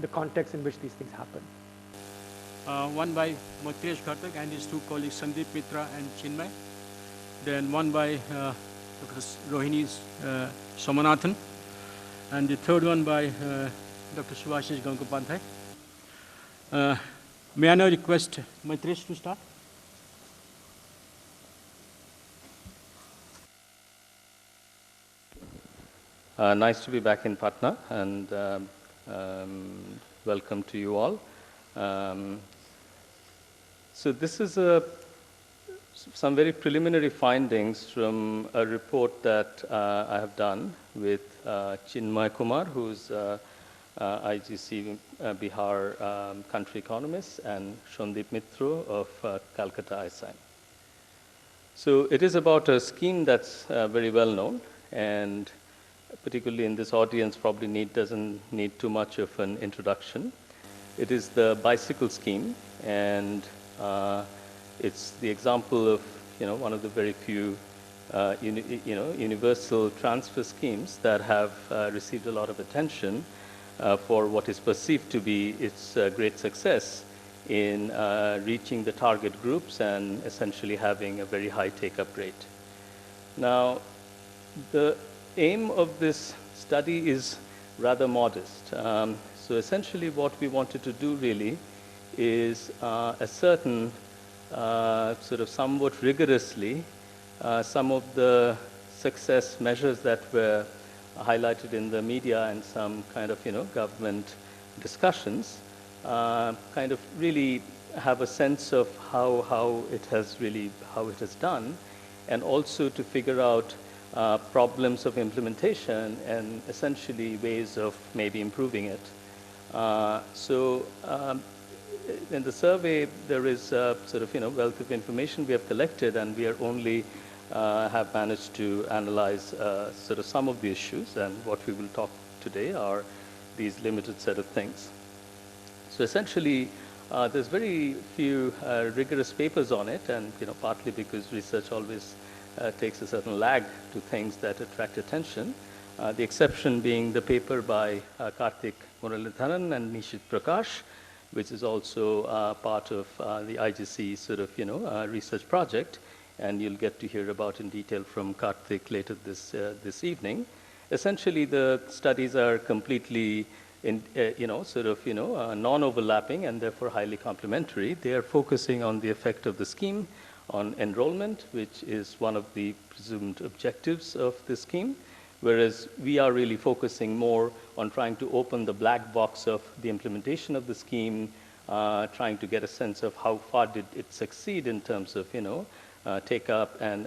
the context in which these things happen. One by Maitreesh Ghatak and his two colleagues Sandip, Mitra and Chinmaya. Then one by Dr. Rohini's Somanathan. And the third one by Dr. Shubhashis Gangopadhyay. May I now request Maitreesh to start? Nice to be back in Patna, and welcome to you all. So this is some very preliminary findings from a report that I have done with Chinmaya Kumar, who's IGC Bihar country economist, and Sandip Mitra of Kolkata ISI. So it is about a scheme that's very well known, and particularly in this audience probably doesn't need too much of an introduction. It is the bicycle scheme, and it's the example of one of the very few universal transfer schemes that have received a lot of attention for what is perceived to be its great success in reaching the target groups and essentially having a very high take-up rate. Now, the aim of this study is rather modest. So essentially what we wanted to do really is ascertain sort of somewhat rigorously some of the success measures that were highlighted in the media and some kind of government discussions, kind of really have a sense of how it has done, and also to figure out problems of implementation and essentially ways of maybe improving it. In the survey, there is a sort of wealth of information we have collected, and we are only have managed to analyze sort of some of the issues, and what we will talk today are these limited set of things. So essentially, there's very few rigorous papers on it, and partly because research always takes a certain lag to things that attract attention. The exception being the paper by Karthik Muralidharan and Nishit Prakash, which is also part of the IGC sort of research project, and you'll get to hear about in detail from Karthik later this evening. Essentially, the studies are completely non-overlapping and therefore highly complementary. They are focusing on the effect of the scheme on enrollment, which is one of the presumed objectives of the scheme, whereas we are really focusing more on trying to open the black box of the implementation of the scheme, trying to get a sense of how far did it succeed in terms of take up and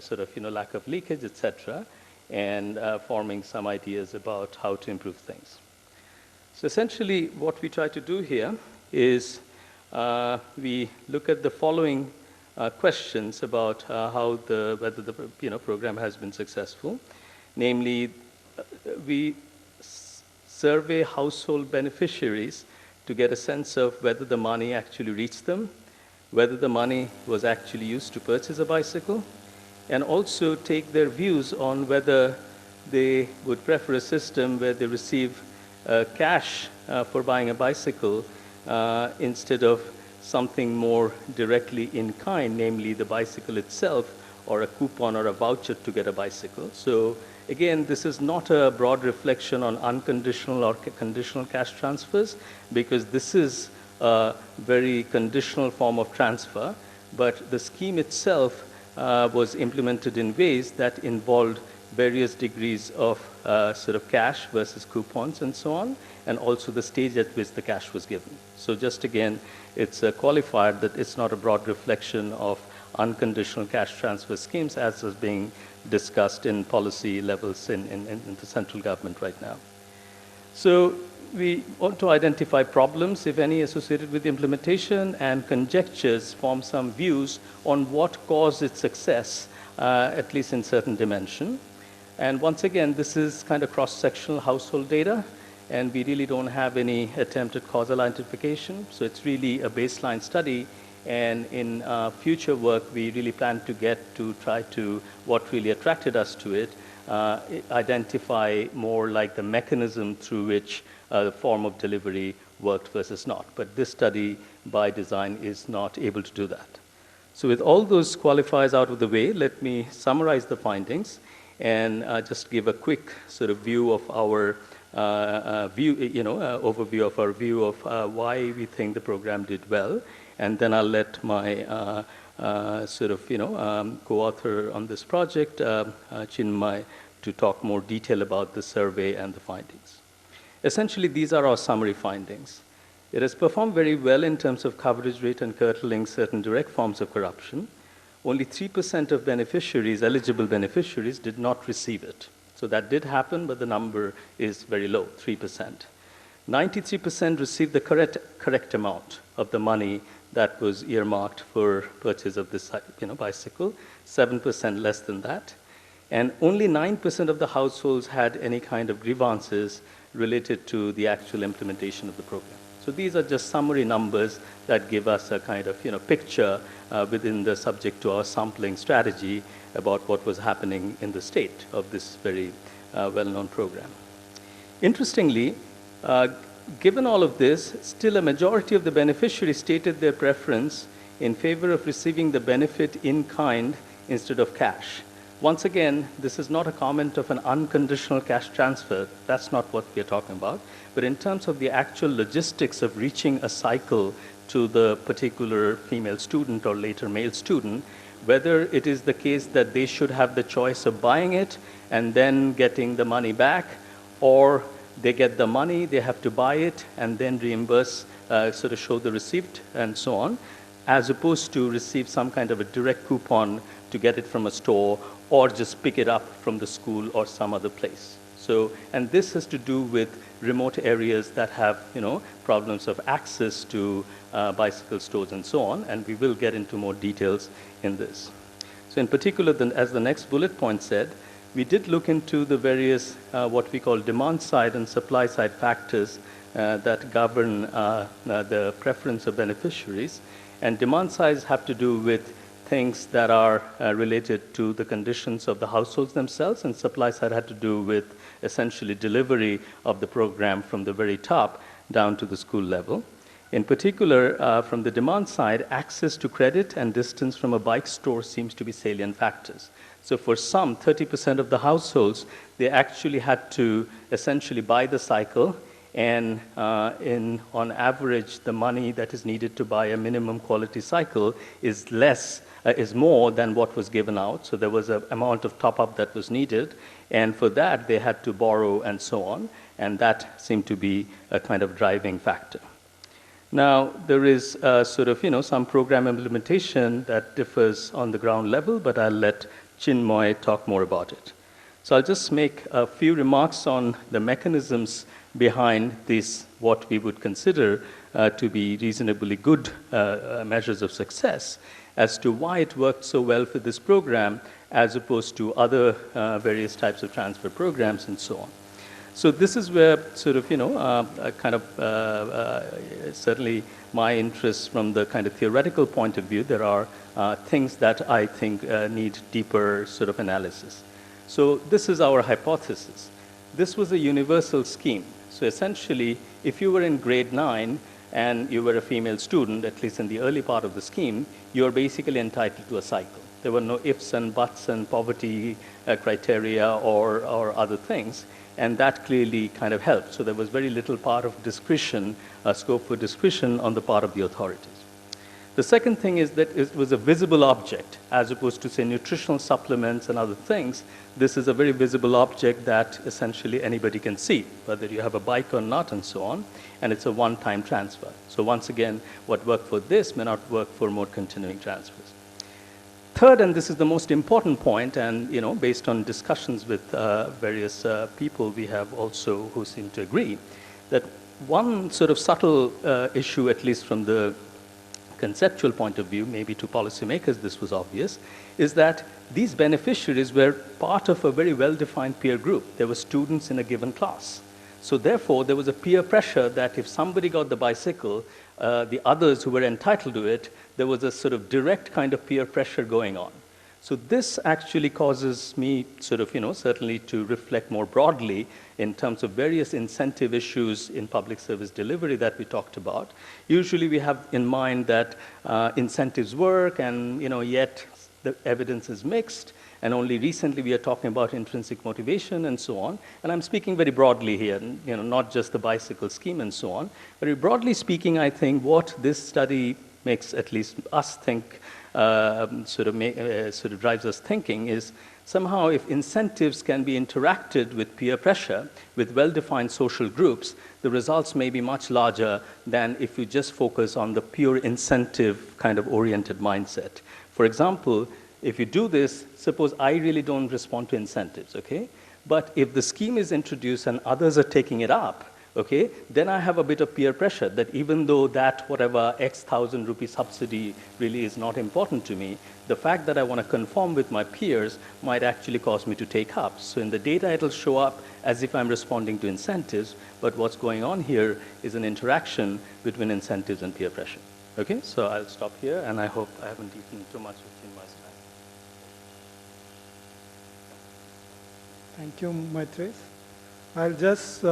sort of lack of leakage, etc., and forming some ideas about how to improve things. So essentially, what we try to do here is we look at the following questions about whether the program has been successful. Namely, we survey household beneficiaries to get a sense of whether the money actually reached them, whether the money was actually used to purchase a bicycle, and also take their views on whether they would prefer a system where they receive cash for buying a bicycle instead of something more directly in kind, namely the bicycle itself, or a coupon or a voucher to get a bicycle. So again, this is not a broad reflection on unconditional or conditional cash transfers, because this is a very conditional form of transfer, but the scheme itself was implemented in ways that involved various degrees of sort of cash versus coupons and so on, and also the stage at which the cash was given. So just again, it's qualified that it's not a broad reflection of unconditional cash transfer schemes as is being discussed in policy levels in the central government right now. So we want to identify problems, if any, associated with the implementation, and conjectures, form some views on what caused its success, at least in certain dimension. And once again, this is kind of cross-sectional household data, and we really don't have any attempt at causal identification. So it's really a baseline study, and in future work, we really plan to get to try to what really attracted us to it, identify more like the mechanism through which the form of delivery worked versus not. But this study, by design, is not able to do that. So with all those qualifiers out of the way, let me summarize the findings and just give a quick sort of view of our overview of our view of why we think the program did well. And then I'll let my co-author on this project, Chinmaya, to talk more detail about the survey and the findings. Essentially, these are our summary findings. It has performed very well in terms of coverage rate and curtailing certain direct forms of corruption. Only 3% of beneficiaries, eligible beneficiaries, did not receive it. So that did happen, but the number is very low, 3%. 93% received the correct amount of the money that was earmarked for purchase of this bicycle, 7% less than that. And only 9% of the households had any kind of grievances related to the actual implementation of the program. So these are just summary numbers that give us a kind of picture within the subject to our sampling strategy about what was happening in the state of this very well-known program. Interestingly, given all of this, still a majority of the beneficiaries stated their preference in favor of receiving the benefit in kind instead of cash. Once again, this is not a comment of an unconditional cash transfer. That's not what we are talking about. But in terms of the actual logistics of reaching a cycle to the particular female student or later male student, whether it is the case that they should have the choice of buying it and then getting the money back, or they get the money, they have to buy it and then reimburse, sort of show the receipt and so on, as opposed to receive some kind of a direct coupon to get it from a store or just pick it up from the school or some other place. So, and this has to do with remote areas that have, problems of access to bicycle stores and so on, and we will get into more details in this. So in particular, as the next bullet point said, we did look into the various, what we call demand side and supply side factors that govern the preference of beneficiaries. And demand sides have to do with things that are related to the conditions of the households themselves, and supply side had to do with essentially delivery of the program from the very top down to the school level. In particular, from the demand side, access to credit and distance from a bike store seems to be salient factors. So for some, 30% of the households, they actually had to essentially buy the cycle, and on average, the money that is needed to buy a minimum quality cycle is more than what was given out. So there was an amount of top-up that was needed, and for that, they had to borrow and so on, and that seemed to be a kind of driving factor. Now, there is some program implementation that differs on the ground level, but I'll let Chinmaya talk more about it. So I'll just make a few remarks on the mechanisms behind these, what we would consider to be reasonably good measures of success, as to why it worked so well for this program as opposed to other various types of transfer programs and so on. So this is where certainly my interest from the kind of theoretical point of view, there are things that I think need deeper sort of analysis. So this is our hypothesis. This was a universal scheme. So essentially, if you were in grade 9 and you were a female student, at least in the early part of the scheme, you're basically entitled to a cycle. There were no ifs and buts and poverty criteria or other things, and that clearly kind of helped. So there was very little part of discretion, scope for discretion on the part of the authorities. The second thing is that it was a visible object, as opposed to, say, nutritional supplements and other things. This is a very visible object that essentially anybody can see, whether you have a bike or not and so on, and it's a one-time transfer. So once again, what worked for this may not work for more continuing transfers. Third, and this is the most important point, and based on discussions with various people, we have also who seem to agree, that one sort of subtle issue, at least from the conceptual point of view, maybe to policymakers this was obvious, is that these beneficiaries were part of a very well-defined peer group. There were students in a given class. So therefore, there was a peer pressure that if somebody got the bicycle, the others who were entitled to it, there was a sort of direct kind of peer pressure going on. So this actually causes me sort of, certainly to reflect more broadly in terms of various incentive issues in public service delivery that we talked about. Usually we have in mind that incentives work and, yet the evidence is mixed. And only recently we are talking about intrinsic motivation and so on. And I'm speaking very broadly here, not just the bicycle scheme and so on. Very broadly speaking, I think what this study makes at least us think, sort of drives us thinking is somehow if incentives can be interacted with peer pressure, with well-defined social groups, the results may be much larger than if you just focus on the pure incentive kind of oriented mindset. For example, if you do this, suppose I really don't respond to incentives, okay? But if the scheme is introduced and others are taking it up, okay, then I have a bit of peer pressure that even though that whatever X thousand rupee subsidy really is not important to me, the fact that I want to conform with my peers might actually cause me to take up. So in the data, it'll show up as if I'm responding to incentives, but what's going on here is an interaction between incentives and peer pressure. Okay, so I'll stop here, and I hope I haven't eaten too much of Chinmaya's time. Thank you, Maitreesh. I'll just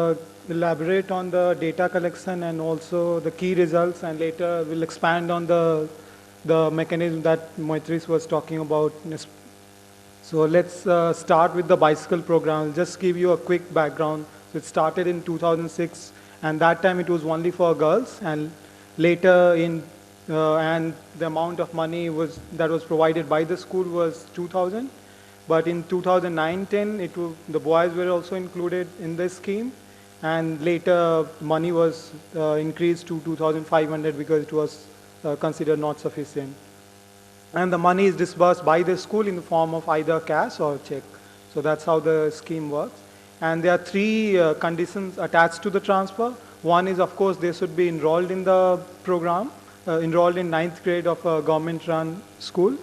elaborate on the data collection and also the key results, and later we'll expand on the mechanism that Maitreesh was talking about. So let's start with the bicycle program. I'll just give you a quick background. So it started in 2006, and that time it was only for girls, and later and the amount of money that was provided by the school was 2,000. But in 2009-10, the boys were also included in this scheme, and later money was increased to 2,500 because it was considered not sufficient. And the money is disbursed by the school in the form of either cash or check. So that's how the scheme works. And there are three conditions attached to the transfer. One is, of course, they should be enrolled in the program, enrolled in 9th grade of a government-run school.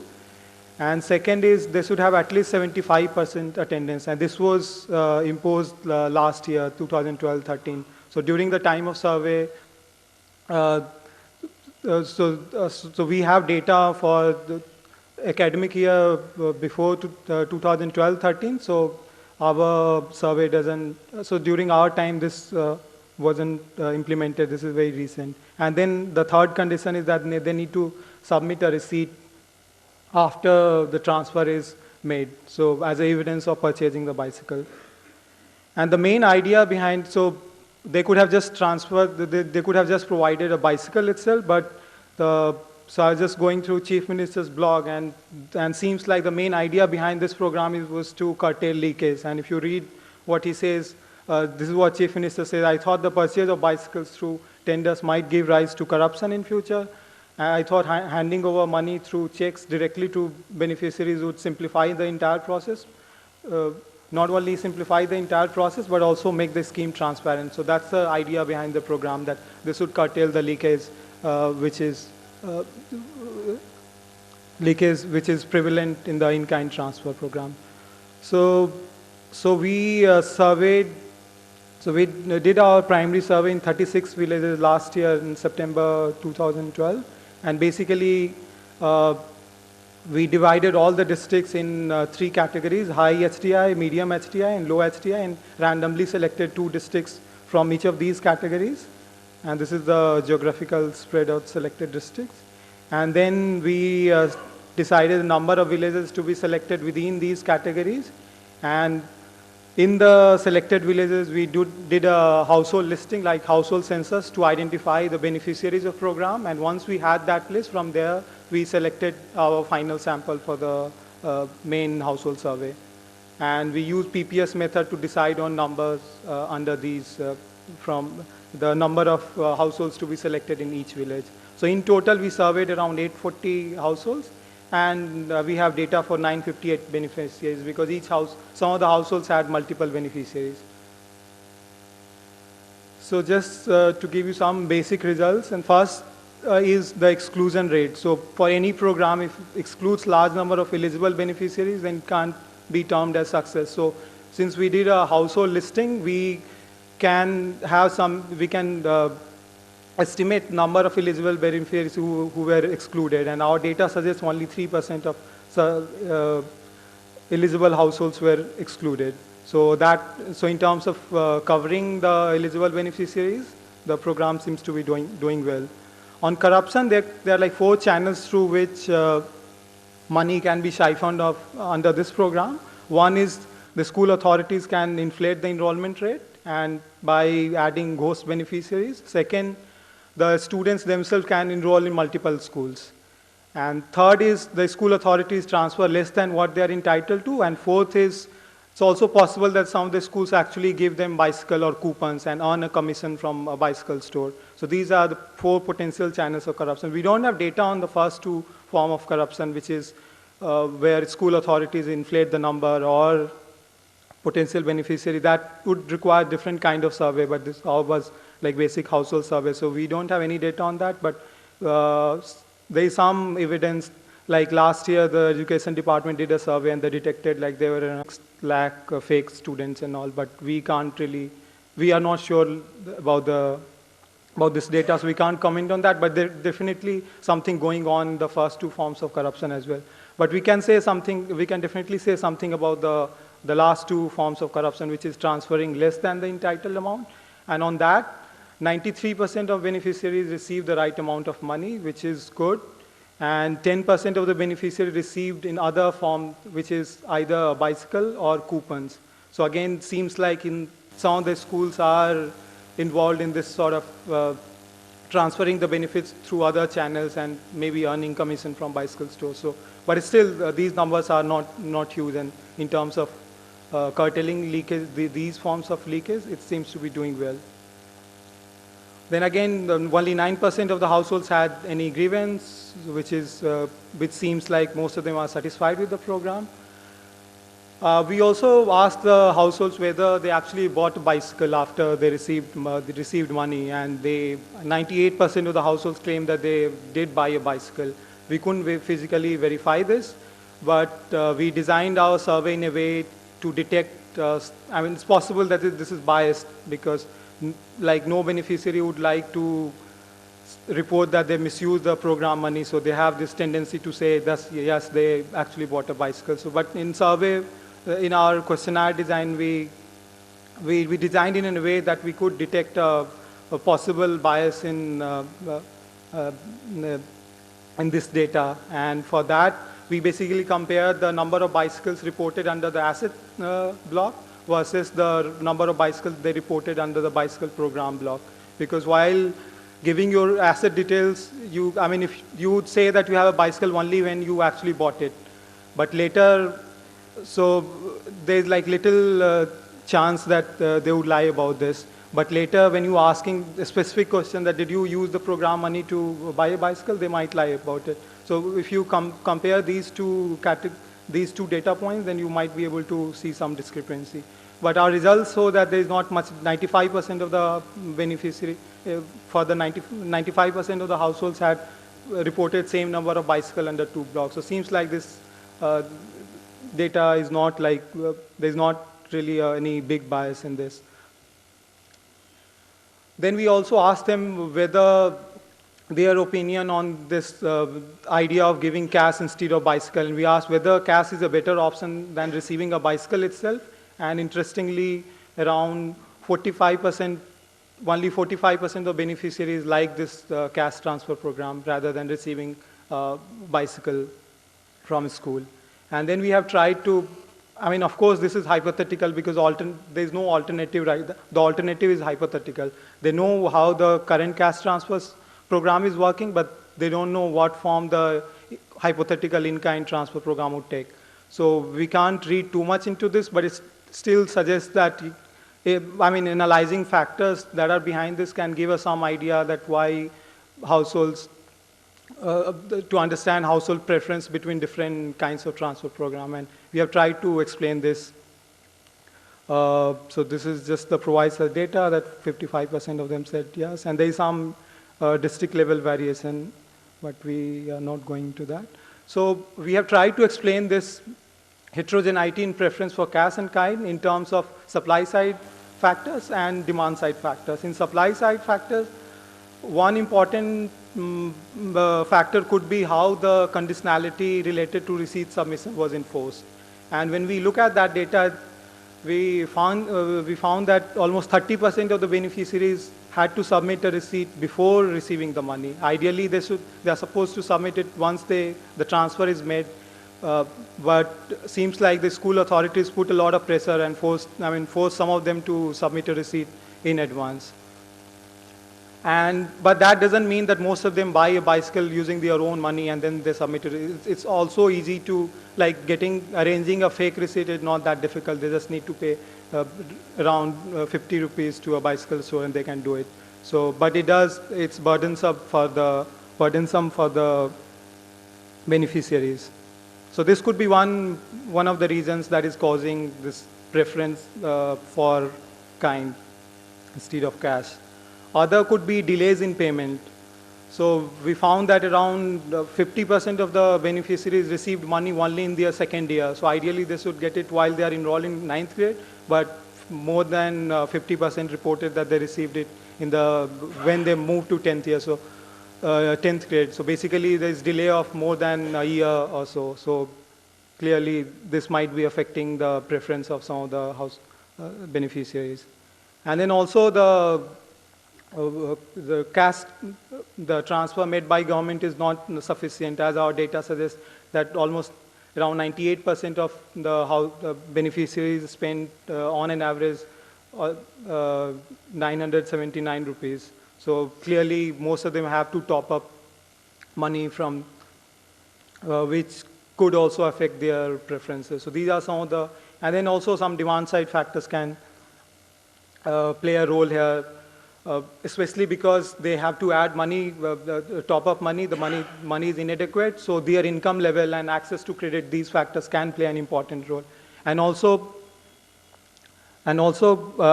And second is they should have at least 75% attendance. And this was imposed last year, 2012-13. So during the time of survey, so we have data for the academic year before 2012-13. So our survey doesn't, so during our time this wasn't implemented. This is very recent. And then the third condition is that they need to submit a receipt after the transfer is made, so as evidence of purchasing the bicycle. And the main idea behind, so they could have just transferred, they could have just provided a bicycle itself, but so I was just going through Chief Minister's blog, and seems like the main idea behind this program was to curtail leakage. And if you read what he says, this is what Chief Minister says: I thought the purchase of bicycles through tenders might give rise to corruption in future. I thought handing over money through checks directly to beneficiaries would simplify the entire process. Not only simplify the entire process, but also make the scheme transparent. So that's the idea behind the program, that this would curtail the leakage, which is prevalent in the in-kind transfer program. So we surveyed. So we did our primary survey in 36 villages last year in September 2012. And basically, we divided all the districts in three categories: high HDI, medium HDI, and low HDI, and randomly selected 2 districts from each of these categories. And this is the geographical spread of selected districts. And then we decided the number of villages to be selected within these categories. And in the selected villages, we did a household listing, like household census, to identify the beneficiaries of program. And once we had that list, from there, we selected our final sample for the main household survey. And we used PPS method to decide on numbers under these, from the number of households to be selected in each village. So in total, we surveyed around 840 households. And we have data for 958 beneficiaries, because each house, some of the households had multiple beneficiaries. So just to give you some basic results, and first is the exclusion rate. So for any program, if it excludes large number of eligible beneficiaries, then it can't be termed as success. So since we did a household listing, we can have estimate number of eligible beneficiaries who were excluded, and our data suggests only 3% of eligible households were excluded. So in terms of covering the eligible beneficiaries, the program seems to be doing well. On corruption, there are like 4 channels through which money can be siphoned off under this program. One is the school authorities can inflate the enrollment rate and by adding ghost beneficiaries. Second, the students themselves can enroll in multiple schools. And third is the school authorities transfer less than what they are entitled to. And fourth is it's also possible that some of the schools actually give them bicycle or coupons and earn a commission from a bicycle store. So these are the 4 potential channels of corruption. We don't have data on the first 2 form of corruption, which is where school authorities inflate the number or potential beneficiary. That would require different kind of survey, but this all was like basic household survey. So we don't have any data on that, but there is some evidence. Like last year, the education department did a survey and they detected like there were a lakh fake students and all, but we are not sure about this data, so we can't comment on that, but there's definitely something going on in the first 2 forms of corruption as well. But we can definitely say something about the last 2 forms of corruption, which is transferring less than the entitled amount. And on that, 93% of beneficiaries receive the right amount of money, which is good. And 10% of the beneficiaries received in other form, which is either a bicycle or coupons. So again, it seems like in some of the schools are involved in this sort of transferring the benefits through other channels and maybe earning commission from bicycle stores. So, but still, these numbers are not huge. And in terms of curtailing leakage, these forms of leakage, it seems to be doing well. Then again, only 9% of the households had any grievance, which seems like most of them are satisfied with the program. We also asked the households whether they actually bought a bicycle after they received money, and 98% of the households claimed that they did buy a bicycle. We couldn't physically verify this, but we designed our survey in a way to detect, it's possible that this is biased because like no beneficiary would like to report that they misuse the program money, so they have this tendency to say that yes, they actually bought a bicycle. So, but in survey, in our questionnaire design, we designed it in a way that we could detect a possible bias in this data, and for that we basically compared the number of bicycles reported under the asset block versus the number of bicycles they reported under the bicycle program block. Because while giving your asset details, if you would say that you have a bicycle only when you actually bought it, but later, so there's like little chance that they would lie about this. But later, when you are asking a specific question that did you use the program money to buy a bicycle, they might lie about it. So if you compare these two data points, then you might be able to see some discrepancy. But our results show that there is not much. 95% of the beneficiary, for the 95% of the households had reported same number of bicycle under 2 blocks. So it seems like this data is not like, there's not really any big bias in this. Then we also asked them whether their opinion on this idea of giving cash instead of bicycle. And we asked whether cash is a better option than receiving a bicycle itself. And interestingly, around 45%, only 45% of beneficiaries like this cash transfer program rather than receiving bicycle from school. And then we have tried to, of course, this is hypothetical because there's no alternative, right? The alternative is hypothetical. They know how the current cash transfers program is working, but they don't know what form the hypothetical in-kind transfer program would take. So we can't read too much into this, but it still suggests that, analyzing factors that are behind this can give us some idea that why households, to understand household preference between different kinds of transfer program. And we have tried to explain this. So this is just the provider data that 55% of them said yes. And there is some district level variation, but we are not going to that. So we have tried to explain this heterogeneity in preference for cash and kind in terms of supply side factors and demand side factors. In supply side factors, one important factor could be how the conditionality related to receipt submission was enforced. And when we look at that data, we found that almost 30% of the beneficiaries had to submit a receipt before receiving the money. Ideally, they are supposed to submit it once the transfer is made, but seems like the school authorities put a lot of pressure and forced some of them to submit a receipt in advance. But that doesn't mean that most of them buy a bicycle using their own money and then they submit it. It's also easy to, like, arranging a fake receipt is not that difficult. They just need to pay around 50 rupees to a bicycle store and they can do it. So, but it's burdensome for the beneficiaries. So this could be one of the reasons that is causing this preference for kind instead of cash. Other could be delays in payment. So we found that around 50% of the beneficiaries received money only in their second year. So ideally they should get it while they are enrolled in 9th grade, but more than 50% reported that they received it when they moved to 10th year, so 10th grade. So basically there is delay of more than a year or so. So clearly this might be affecting the preference of some of the house beneficiaries. And then also the transfer made by government is not sufficient, as our data suggests that almost around 98% of the beneficiaries spend on an average 979 rupees. So clearly most of them have to top up money from which could also affect their preferences. So these are some of the, and then also some demand side factors can play a role here. Especially because they have to add money, top up money, the money is inadequate, so their income level and access to credit, these factors can play an important role. And also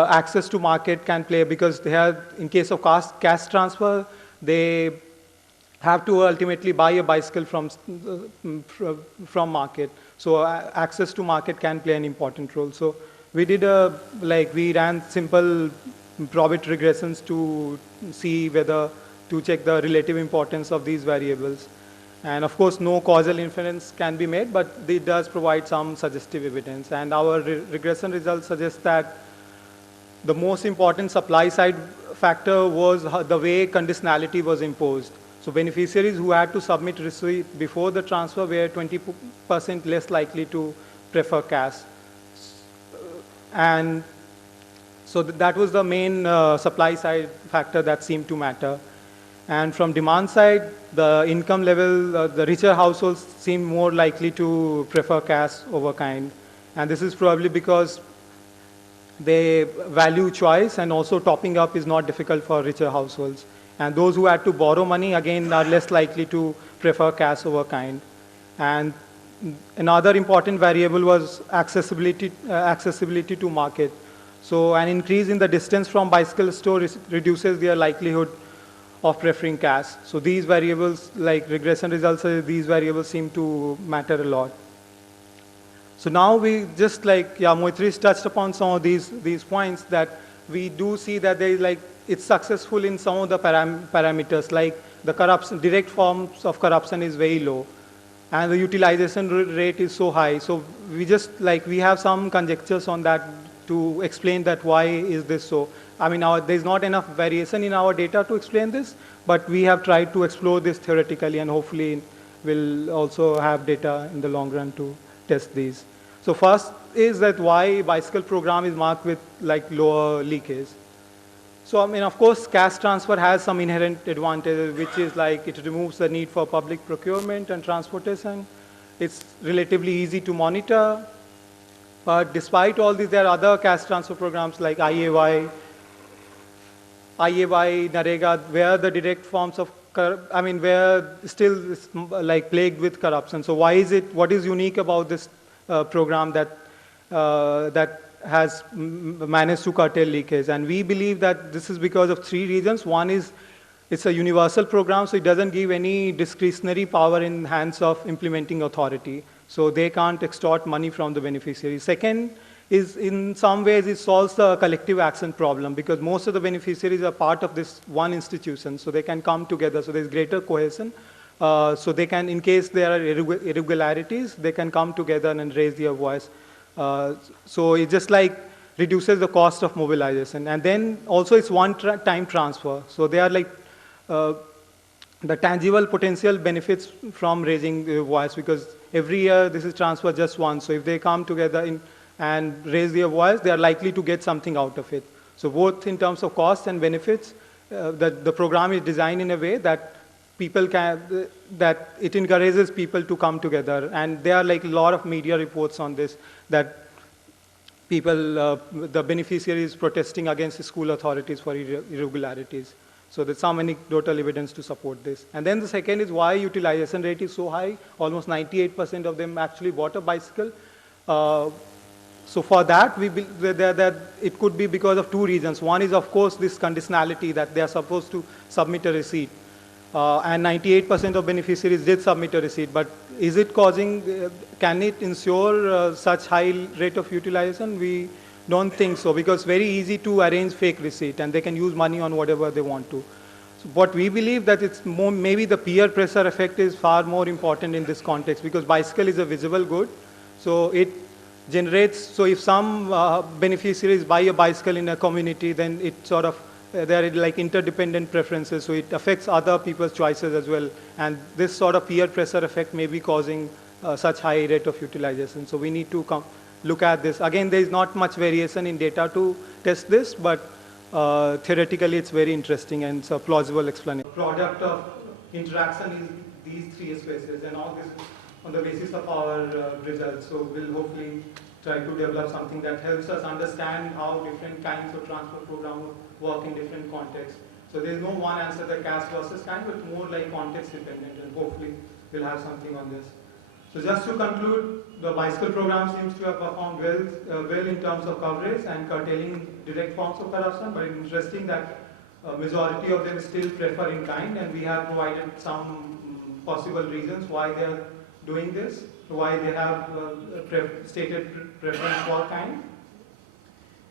access to market can play, because they have, in case of cash transfer, they have to ultimately buy a bicycle from market. So access to market can play an important role. So we ran simple Prabhat regressions to see to check the relative importance of these variables. And of course, no causal inference can be made, but it does provide some suggestive evidence. And our regression results suggest that the most important supply side factor was the way conditionality was imposed. So beneficiaries who had to submit receipt before the transfer were 20% less likely to prefer cash. And so that was the main supply side factor that seemed to matter. And from demand side, the income level, the richer households seem more likely to prefer cash over kind. And this is probably because they value choice, and also topping up is not difficult for richer households. And those who had to borrow money, again, are less likely to prefer cash over kind. And another important variable was accessibility to market. So an increase in the distance from bicycle store reduces their likelihood of preferring cash. So these variables, like regression results, these variables seem to matter a lot. So now we just Maitreesh touched upon some of these points, that we do see that it's successful in some of the parameters, like the direct forms of corruption is very low, and the utilization rate is so high. So we we have some conjectures on that to explain that why is this so. I mean, there's not enough variation in our data to explain this, but we have tried to explore this theoretically, and hopefully we'll also have data in the long run to test these. So first is that why bicycle program is marked with lower leakage. So I mean, of course, cash transfer has some inherent advantages, which is it removes the need for public procurement and transportation. It's relatively easy to monitor. But despite all this, there are other cash transfer programs like IAY, Narega, where the direct forms of, where still is plagued with corruption. So what is unique about this program that has managed to curtail leakage? And we believe that this is because of three reasons. One is it's a universal program, so it doesn't give any discretionary power in hands of implementing authority. So they can't extort money from the beneficiary. Second is in some ways it solves the collective action problem, because most of the beneficiaries are part of this one institution, so they can come together, so there's greater cohesion. So they can, in case there are irregularities, they can come together and raise their voice. So it just like reduces the cost of mobilization. And then also it's one-time transfer. So they are like the tangible potential benefits from raising the voice, because every year this is transferred just once. So if they come together and raise their voice, they are likely to get something out of it. So both in terms of cost and benefits, the program is designed in a way that that it encourages people to come together. And there are like a lot of media reports on this, that people, the beneficiaries protesting against the school authorities for irregularities. So there's some anecdotal evidence to support this. And then the second is why utilization rate is so high. Almost 98% of them actually bought a bicycle. So for that, that it could be because of two reasons. One is, of course, this conditionality that they are supposed to submit a receipt. And 98% of beneficiaries did submit a receipt. But is it causing, can it ensure such high rate of utilization? We don't think so, because it's very easy to arrange fake receipt and they can use money on whatever they want to. So what we believe that it's more, maybe the peer pressure effect is far more important in this context, because bicycle is a visible good. So it generates, so if some beneficiaries buy a bicycle in a community, then it sort of, there are like interdependent preferences, so it affects other people's choices as well. And this sort of peer pressure effect may be causing such high rate of utilization. So we need to look at this. Again, there is not much variation in data to test this, but theoretically it's very interesting and it's a plausible explanation. The product of interaction is these three spaces, and all this is on the basis of our results. So we'll hopefully try to develop something that helps us understand how different kinds of transfer programs work in different contexts. So there's no one answer that caste versus kind, but more like context dependent, and hopefully we'll have something on this. So just to conclude, the bicycle program seems to have performed well in terms of coverage and curtailing direct forms of corruption, but it's interesting that a majority of them still prefer in kind, and we have provided some possible reasons why they are doing this, why they have stated preference for kind.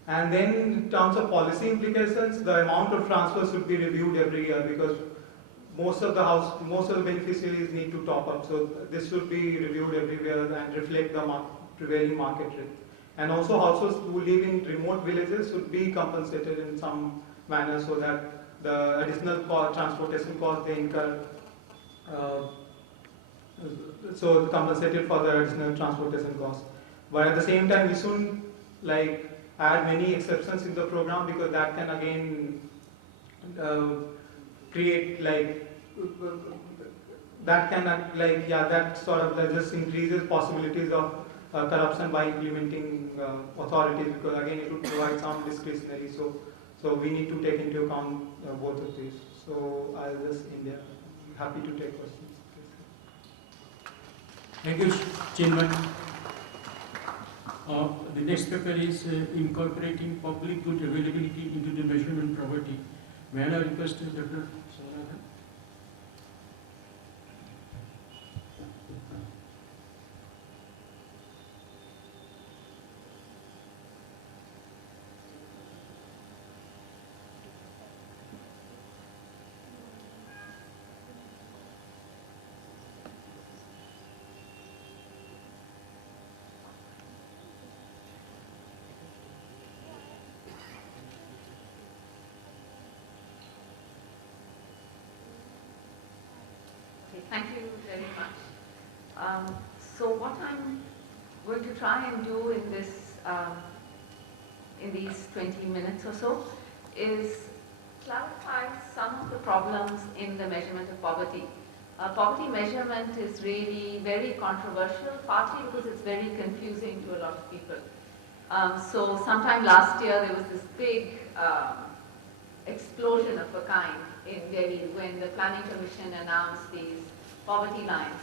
And then in terms of policy implications, the amount of transfers should be reviewed every year, because most of the beneficiaries need to top up. So this should be reviewed everywhere and reflect the prevailing market rate. And also households who live in remote villages should be compensated in some manner, so that the additional transportation cost they incur, so compensated for the additional transportation cost. But at the same time, we shouldn't like add many exceptions in the program, because that can again create like that sort of just increases possibilities of corruption by implementing authorities, because again it would provide some discretionary. So we need to take into account both of these. So I'll just end there. Happy to take questions. Thank you, Chinmaya. The next paper is incorporating public good availability into the measurement property. May I request Dr. Somanathan? Thank you very much. So what I'm going to try and do in this, in these 20 minutes or so, is clarify some of the problems in the measurement of poverty. Poverty measurement is really very controversial, partly because it's very confusing to a lot of people. So sometime last year there was this big explosion of a kind in Delhi when the Planning Commission announced these poverty lines.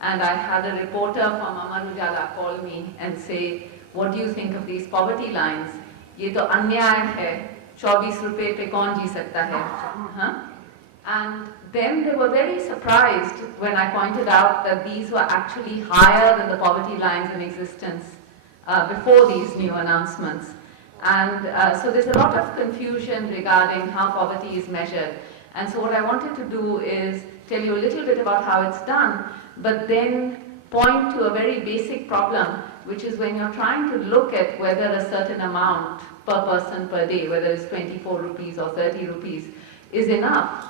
And I had a reporter from Amar Ujala call me and say, what do you think of these poverty lines? Ye to अन्याय है, 24 रुपए पे कौन जी सकता है? And then they were very surprised when I pointed out that these were actually higher than the poverty lines in existence before these new announcements. And so there's a lot of confusion regarding how poverty is measured. And so what I wanted to do is tell you a little bit about how it's done, but then point to a very basic problem, which is when you're trying to look at whether a certain amount per person per day, whether it's 24 rupees or 30 rupees, is enough.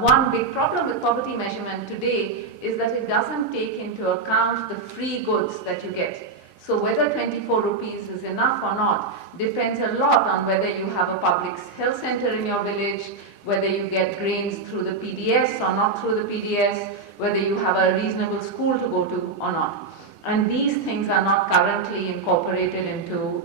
One big problem with poverty measurement today is that it doesn't take into account the free goods that you get. So whether 24 rupees is enough or not depends a lot on whether you have a public health center in your village, whether you get grains through the PDS or not through the PDS, whether you have a reasonable school to go to or not. And these things are not currently incorporated into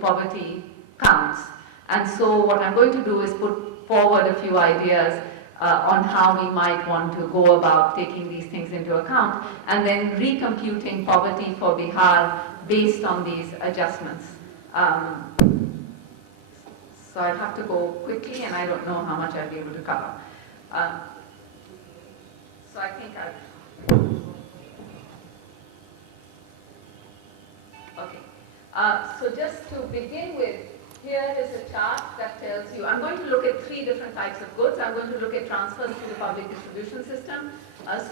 poverty counts. And so what I'm going to do is put forward a few ideas on how we might want to go about taking these things into account and then recomputing poverty for Bihar based on these adjustments. So I'll have to go quickly and I don't know how much I'll be able to cover. So I think okay. So just to begin with, here is a chart that tells you, I'm going to look at 3 different types of goods. I'm going to look at transfers to the public distribution system,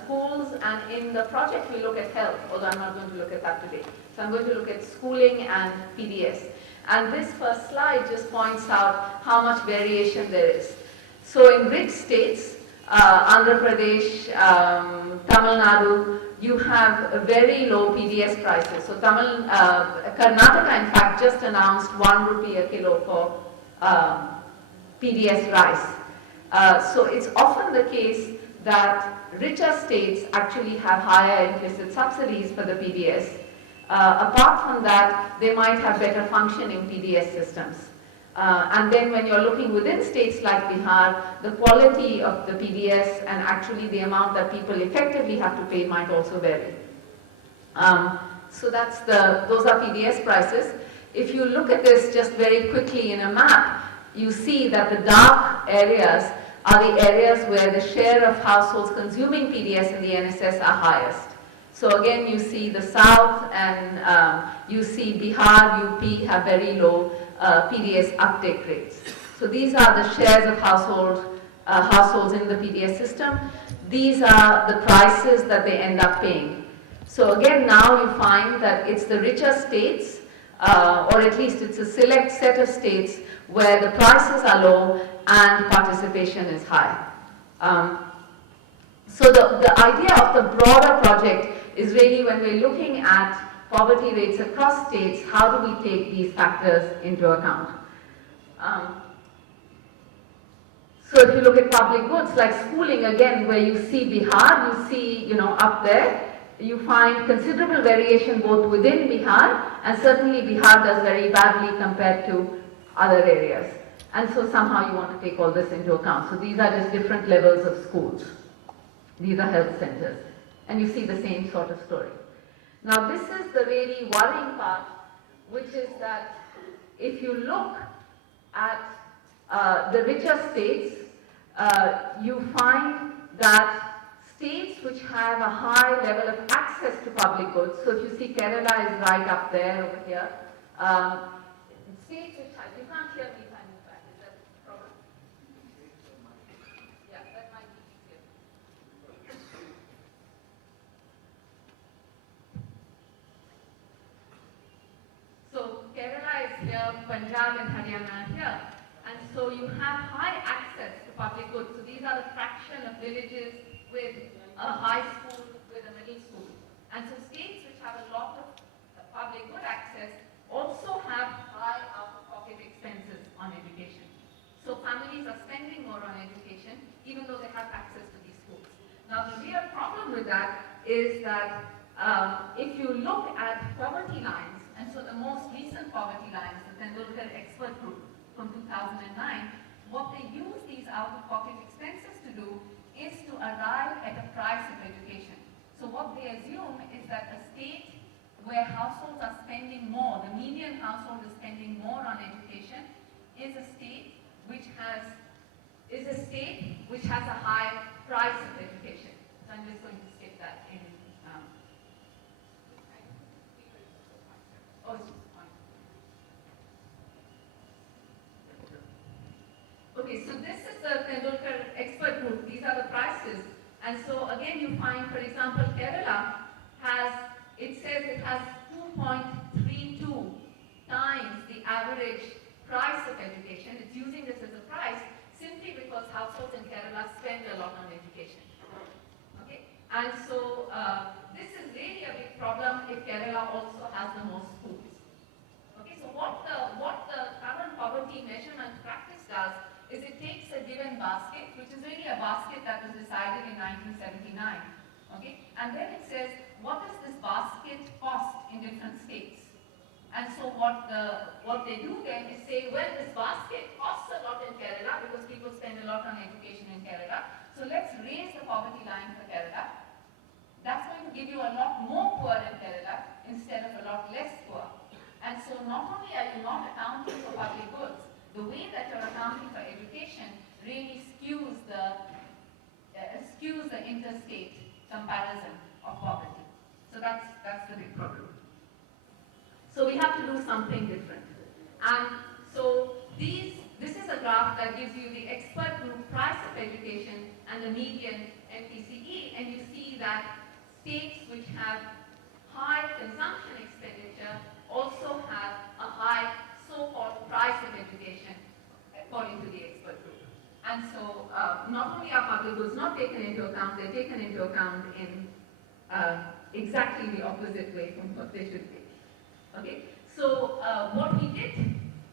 schools, and in the project we look at health, although I'm not going to look at that today. So I'm going to look at schooling and PDS. And this first slide just points out how much variation there is. So in rich states, Andhra Pradesh, Tamil Nadu, you have very low PDS prices. So Karnataka in fact just announced 1 rupee a kilo for PDS rice. So it's often the case that richer states actually have higher implicit subsidies for the PDS. Apart from that, they might have better functioning PDS systems. And then when you're looking within states like Bihar, the quality of the PDS and actually the amount that people effectively have to pay might also vary. So those are PDS prices. If you look at this just very quickly in a map, you see that the dark areas are the areas where the share of households consuming PDS in the NSS are highest. So again, you see the south and you see Bihar, UP have very low PDS uptake rates. So these are the shares of households in the PDS system. These are the prices that they end up paying. So again, now you find that it's the richer states, or at least it's a select set of states where the prices are low and participation is high. So the idea of the broader project is really when we're looking at poverty rates across states, how do we take these factors into account? So if you look at public goods like schooling, again, where you see Bihar, you see, up there, you find considerable variation both within Bihar, and certainly Bihar does very badly compared to other areas. And so somehow you want to take all this into account. So these are just different levels of schools. These are health centers. And you see the same sort of story. Now this is the really worrying part, which is that if you look at the richer states, you find that states which have a high level of access to public goods, so if you see Kerala is right up there over here, states which have, you can't hear me if I move back, is that a problem? Yeah, that might be easier. So Kerala is here, Punjab and Haryana are here. And so you have high access to public goods. So these are the fraction of villages with a high school, with a middle school. And so states which have a lot of public good access also have high out-of-pocket expenses on education. So families are spending more on education even though they have access to these schools. Now the real problem with that is that if you look at poverty lines, and so the most recent poverty lines, the Tendulkar expert group from 2009, what they use these out-of-pocket expenses to do is to arrive at a price of education. So what they assume is that a state where households are spending more, the median household is spending more on education, is a state which has a high price of education. So I'm just going to stick that in. again you find, for example, Kerala has, it says it has 2.32 times the average price of education. It's using this as a price simply because households in Kerala spend a lot on education. Okay? And so this is really a big problem if Kerala also has the most schools. Okay, so what the current poverty measurement practice does is it takes a given basket, which is really a basket that was decided in 1979, okay, and then it says, what does this basket cost in different states? And so what they do then is say, well, this basket costs a lot in Kerala because people spend a lot on education in Kerala, so let's raise the poverty line for Kerala. That's going to give you a lot more poor in Kerala instead of a lot less poor. And so not only are you not accounting for public goods, the way that you're accounting for education really skews the interstate comparison of poverty. So that's the big problem. So we have to do something different. And so this is a graph that gives you the expert group price of education and the median MPCE, and you see that states which have high consumption expenditure also have a high so-called price of education according to the expert group. And so not only are public goods not taken into account, they're taken into account in exactly the opposite way from what they should be. Okay, so what we did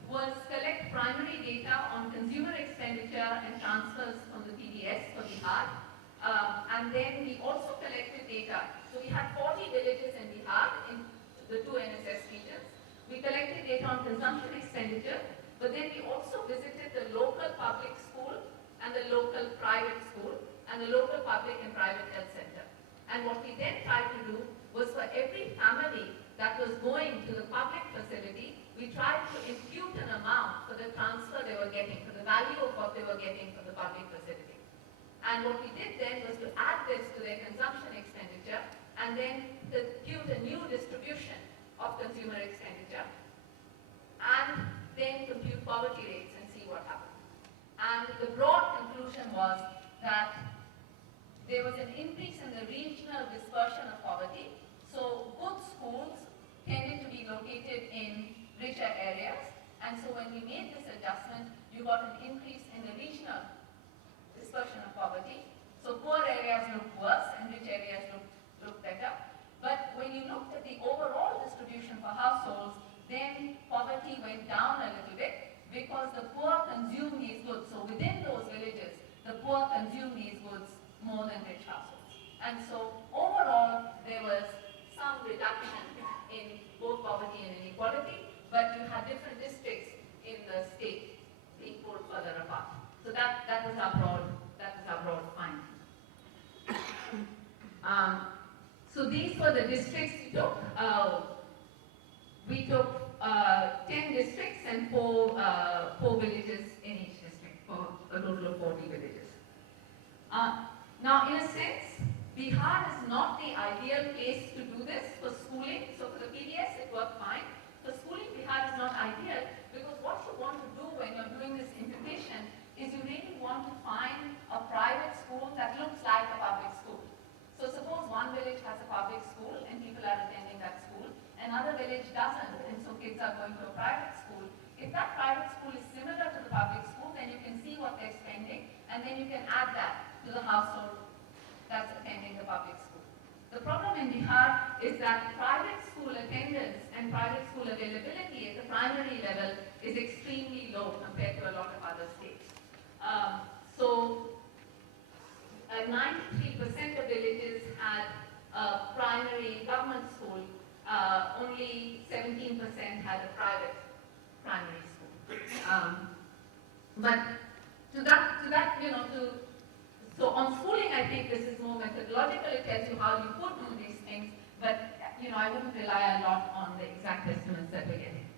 was collect primary data on consumer expenditure and transfers from the PDS for Bihar. And then we also collected data. So we had 40 villages in Bihar in the two NSS regions. We collected data on consumption expenditure, but then we also visited the local public school and the local private school and the local public and private health center. And what we then tried to do was for every family that was going to the public facility, we tried to impute an amount for the transfer they were getting, for the value of what they were getting from the public facility. And what we did then was to add this to their consumption expenditure and then compute a new distribution of consumer expenditure and then compute poverty rates and see what happened. And the broad conclusion was that there was an increase in the regional dispersion of poverty. So good schools tended to be located in richer areas. And so when we made this adjustment, you got an increase in the regional dispersion of poverty. So poor areas looked worse and rich areas looked better. But when you looked at the overall distribution for households, then poverty went down a little bit because the poor consume these goods. So within those villages, the poor consume these goods more than rich households. And so overall, there was some reduction in both poverty and inequality, but you had different districts in the state being pulled further apart. So that was our broad finding. So these were the districts we took. We took 10 districts and four villages in each district, for a total of 40 villages. Now, in a sense, Bihar is not the ideal place to do this for schooling. So for the PDS, it worked fine. For schooling, Bihar is not ideal because what you want to do when you're doing this imputation is you really want to find a private school that looks like a public school. So suppose one village has a public school and people are attending that school, another village doesn't, and so kids are going to a private school. If that private school is similar to the public school, then you can see what they're spending, and then you can add that to the household that's attending the public school. The problem in Bihar is that private school attendance and private school availability at the primary level is extremely low compared to a lot of other states. So 93% of villages had a primary government school, only 17% had a private primary school. But to that, so on schooling, I think this is more methodological. It tells you how you could do these things, but I wouldn't rely a lot on the exact estimates that we're getting.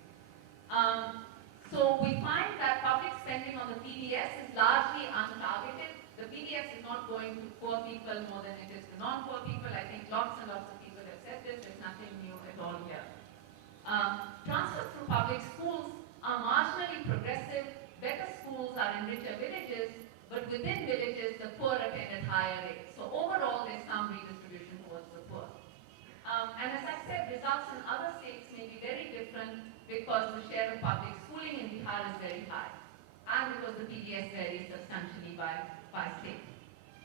So we find that public spending on the PDS is largely untargeted. The PDS is not going to poor people more than it is to non-poor people. I think lots and lots of people have said this. There's nothing new at all here. Transfers through public schools are marginally progressive. Better schools are in richer villages, but within villages, the poor attend at higher rates. So overall, there's And as I said, results in other states may be very different because the share of public schooling in Bihar is very high, and because the PDS varies substantially by state.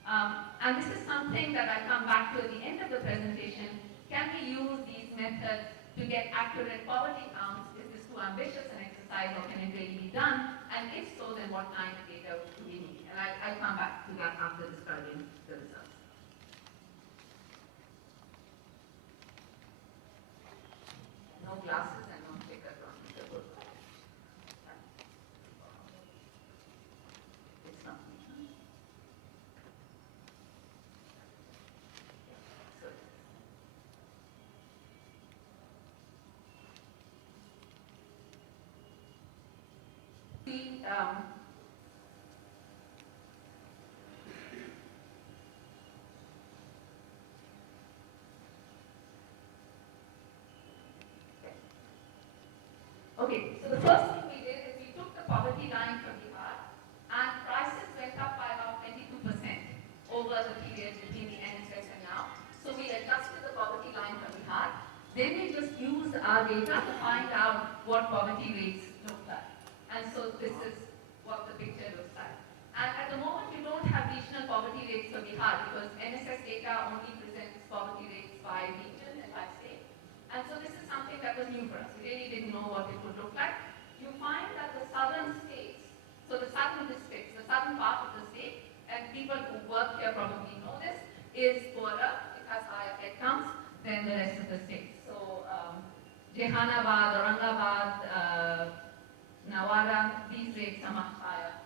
And this is something that I come back to at the end of the presentation. Can we use these methods to get accurate poverty counts? Is this too ambitious an exercise, or can it really be done? And if so, then what kind of data do we need? And I'll come back to that after describing the results. No glasses and no stickers on the board. It's not me. So, okay, so the first thing we did is we took the poverty line from Bihar, and prices went up by about 22% over the period between the NSS and now. So we adjusted the poverty line from Bihar. Then we just used our data to find out what poverty rates look like. And so this is what the picture looks like. And at the moment, you don't have regional poverty rates for Bihar because NSS data only presents poverty rates by region and by state. And so this is something that was new for us. We really didn't know what it would look like. You find that the southern states, so the southern districts, the southern part of the state, and people who work here probably know this, is poorer. It has higher head counts than the rest of the states. So Jehanabad, Aurangabad, Nawada, these rates are much higher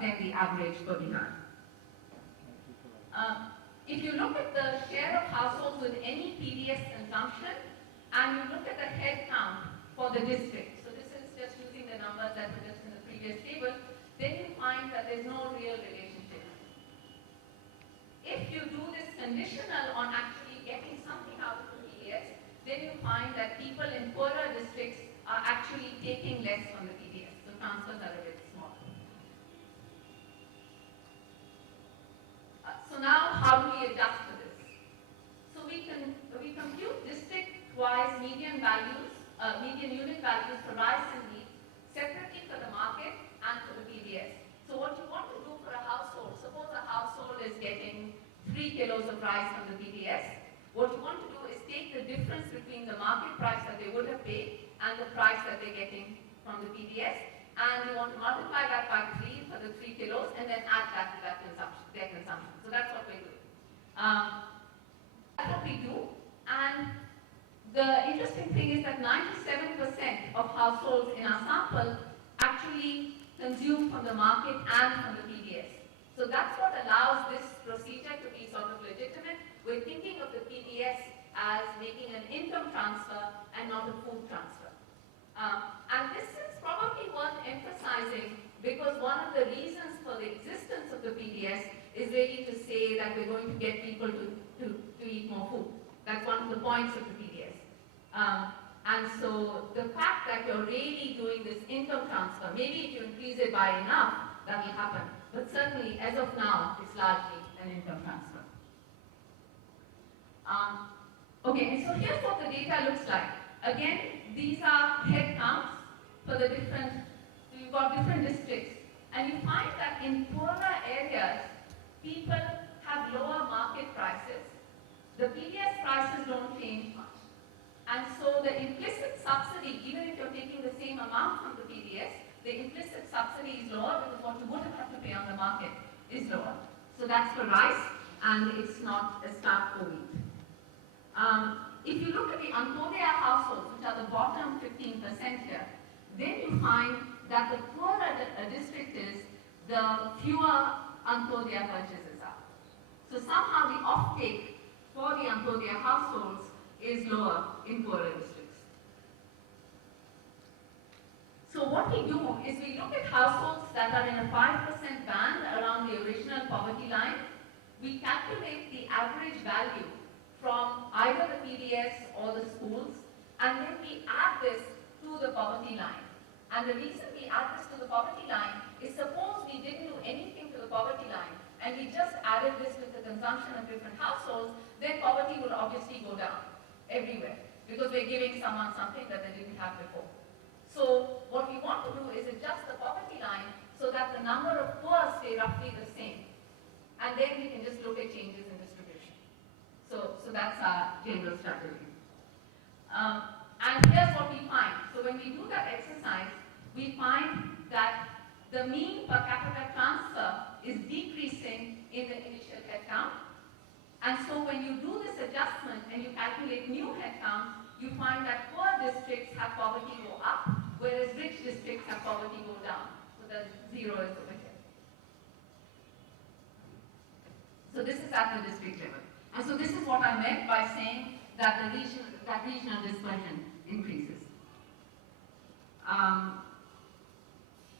than the average for Bihar. If you look at the share of households with any PDS consumption, and you look at the head count for the district, so this is just using the numbers that were just in the previous table, then you find that there's no real relationship. If you do this conditional on actually getting something out of the PDS, then you find that people in poorer districts are actually taking less from the PDS. The transfers are a bit smaller. So now, how do we adjust to this? So we compute district-wise median values, median unit values for rice and wheat separately for the market and for the PDS. So what you want to do for a household, suppose a household is getting 3 kilos of rice from the PDS. What you want to do is take the difference between the market price that they would have paid and the price that they're getting from the PDS, and you want to multiply that by 3 for the 3 kilos and then add that to that consumption, their consumption. So that's what we do. That's what we do. And the interesting thing is that 97% of households in our sample actually consume from the market and from the PDS. So that's what allows this procedure to be sort of legitimate. We're thinking of the PDS as making an income transfer and not a food transfer. And this is probably worth emphasizing because one of the reasons for the existence of the PDS is really to say that we're going to get people to eat more food. That's one of the points of the PDS. And so the fact that you're really doing this income transfer, maybe if you increase it by enough, that will happen. But certainly, as of now, it's largely an income transfer. Okay, and so here's what the data looks like. Again, these are head counts for the different, so you've got different districts. And you find that in poorer areas, people have lower market prices. The PDS prices don't change much. And so the implicit subsidy, even if you're taking the same amount from the PDS, the implicit subsidy is lower because what you would have to pay on the market is lower. So that's for rice, and it's not a start for wheat. If you look at the Antyodaya households, which are the bottom 15% here, then you find that the poorer a district is, the fewer Antyodaya purchases are. So somehow the offtake for the Antyodaya households is lower in poorer districts. So what we do is we look at households that are in a 5% band around the original poverty line. We calculate the average value from either the PDS or the schools, and then we add this to the poverty line. And the reason we add this to the poverty line is suppose we didn't do anything to the poverty line and we just added this with the consumption of different households, then poverty would obviously go down. everywhere, because we're giving someone something that they didn't have before. So what we want to do is adjust the poverty line so that the number of poor stay roughly the same. And then we can just look at changes in distribution. So that's our general strategy. And here's what we find. So when we do that exercise, we find that the mean per capita transfer is decreasing in the initial headcount. And so when you do this adjustment and you calculate new headcount, you find that poor districts have poverty go up, whereas rich districts have poverty go down. So the 0 is over here. So this is at the district level. And so this is what I meant by saying that regional dispersion increases.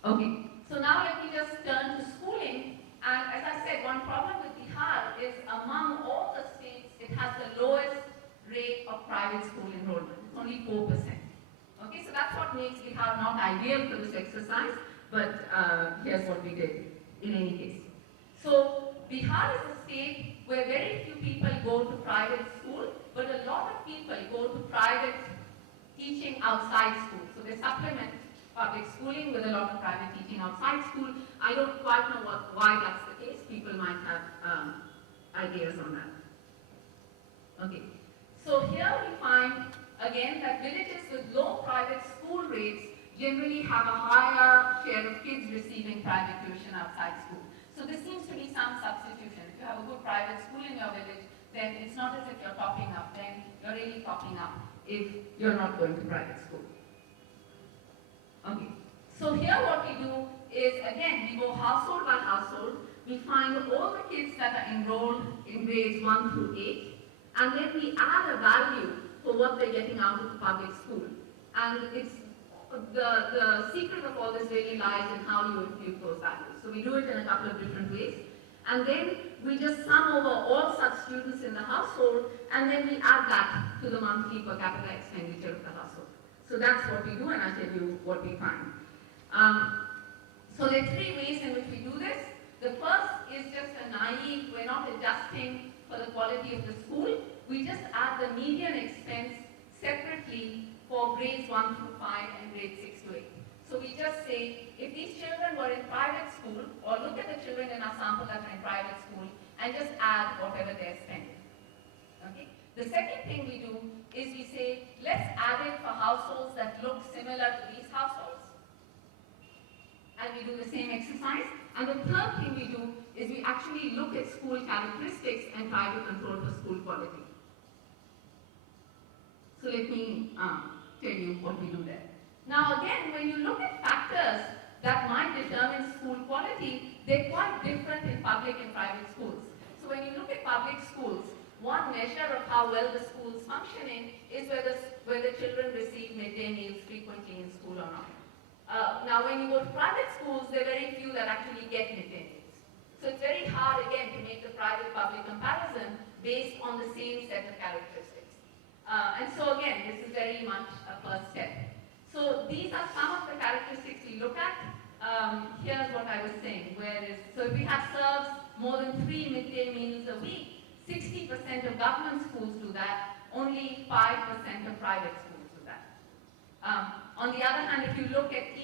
Okay, so now let me just turn to schooling. And as I said, one problem with Bihar is among all the states, it has the lowest rate of private school enrollment. It's only 4%. Okay, so that's what makes Bihar not ideal for this exercise, but here's what we did in any case. So Bihar is a state where very few people go to private school, but a lot of people go to private teaching outside school. So they supplement public schooling with a lot of private teaching outside school. I don't quite know why that's the case. People might have ideas on that. Okay, so here we find again that villages with low private school rates generally have a higher share of kids receiving private tuition outside school. So there seems to be some substitution. If you have a good private school in your village, then it's not as if you're topping up, then you're really topping up if you're not going to private school. Okay, so here what we do is, again, we go household by household. We find all the kids that are enrolled in grades 1 through 8, and then we add a value for what they're getting out of the public school. And it's the secret of all this really lies in how you impute those values. So we do it in a couple of different ways. And then we just sum over all such students in the household, and then we add that to the monthly per capita expenditure of the household. So that's what we do, and I'll tell you what we find. So there are 3 ways in which we do this. The first is just a naive, we're not adjusting for the quality of the school. We just add the median expense separately for grades 1 through 5 and grades 6 to 8. So we just say, if these children were in private school, or look at the children in our sample that are in private school, and just add whatever they're spending. Okay? The second thing we do is we say, let's add it for households that look similar to these households. And we do the same exercise. And the third thing we do is we actually look at school characteristics and try to control for school quality. So let me tell you what we do there. Now again, when you look at factors that might determine school quality, they're quite different in public and private schools. So when you look at public schools, one measure of how well the school is functioning is whether children receive midday meals frequently in school or not. Now when you go to private schools, there are very few that actually get midday meals. So it's very hard again to make the private-public comparison based on the same set of characteristics. And so again, this is very much a first step. So these are some of the characteristics we look at. Here's what I was saying, so if we have serves more than 3 midday meals a week, 60% of government schools do that, only 5% of private schools do that. On the other hand, if you look at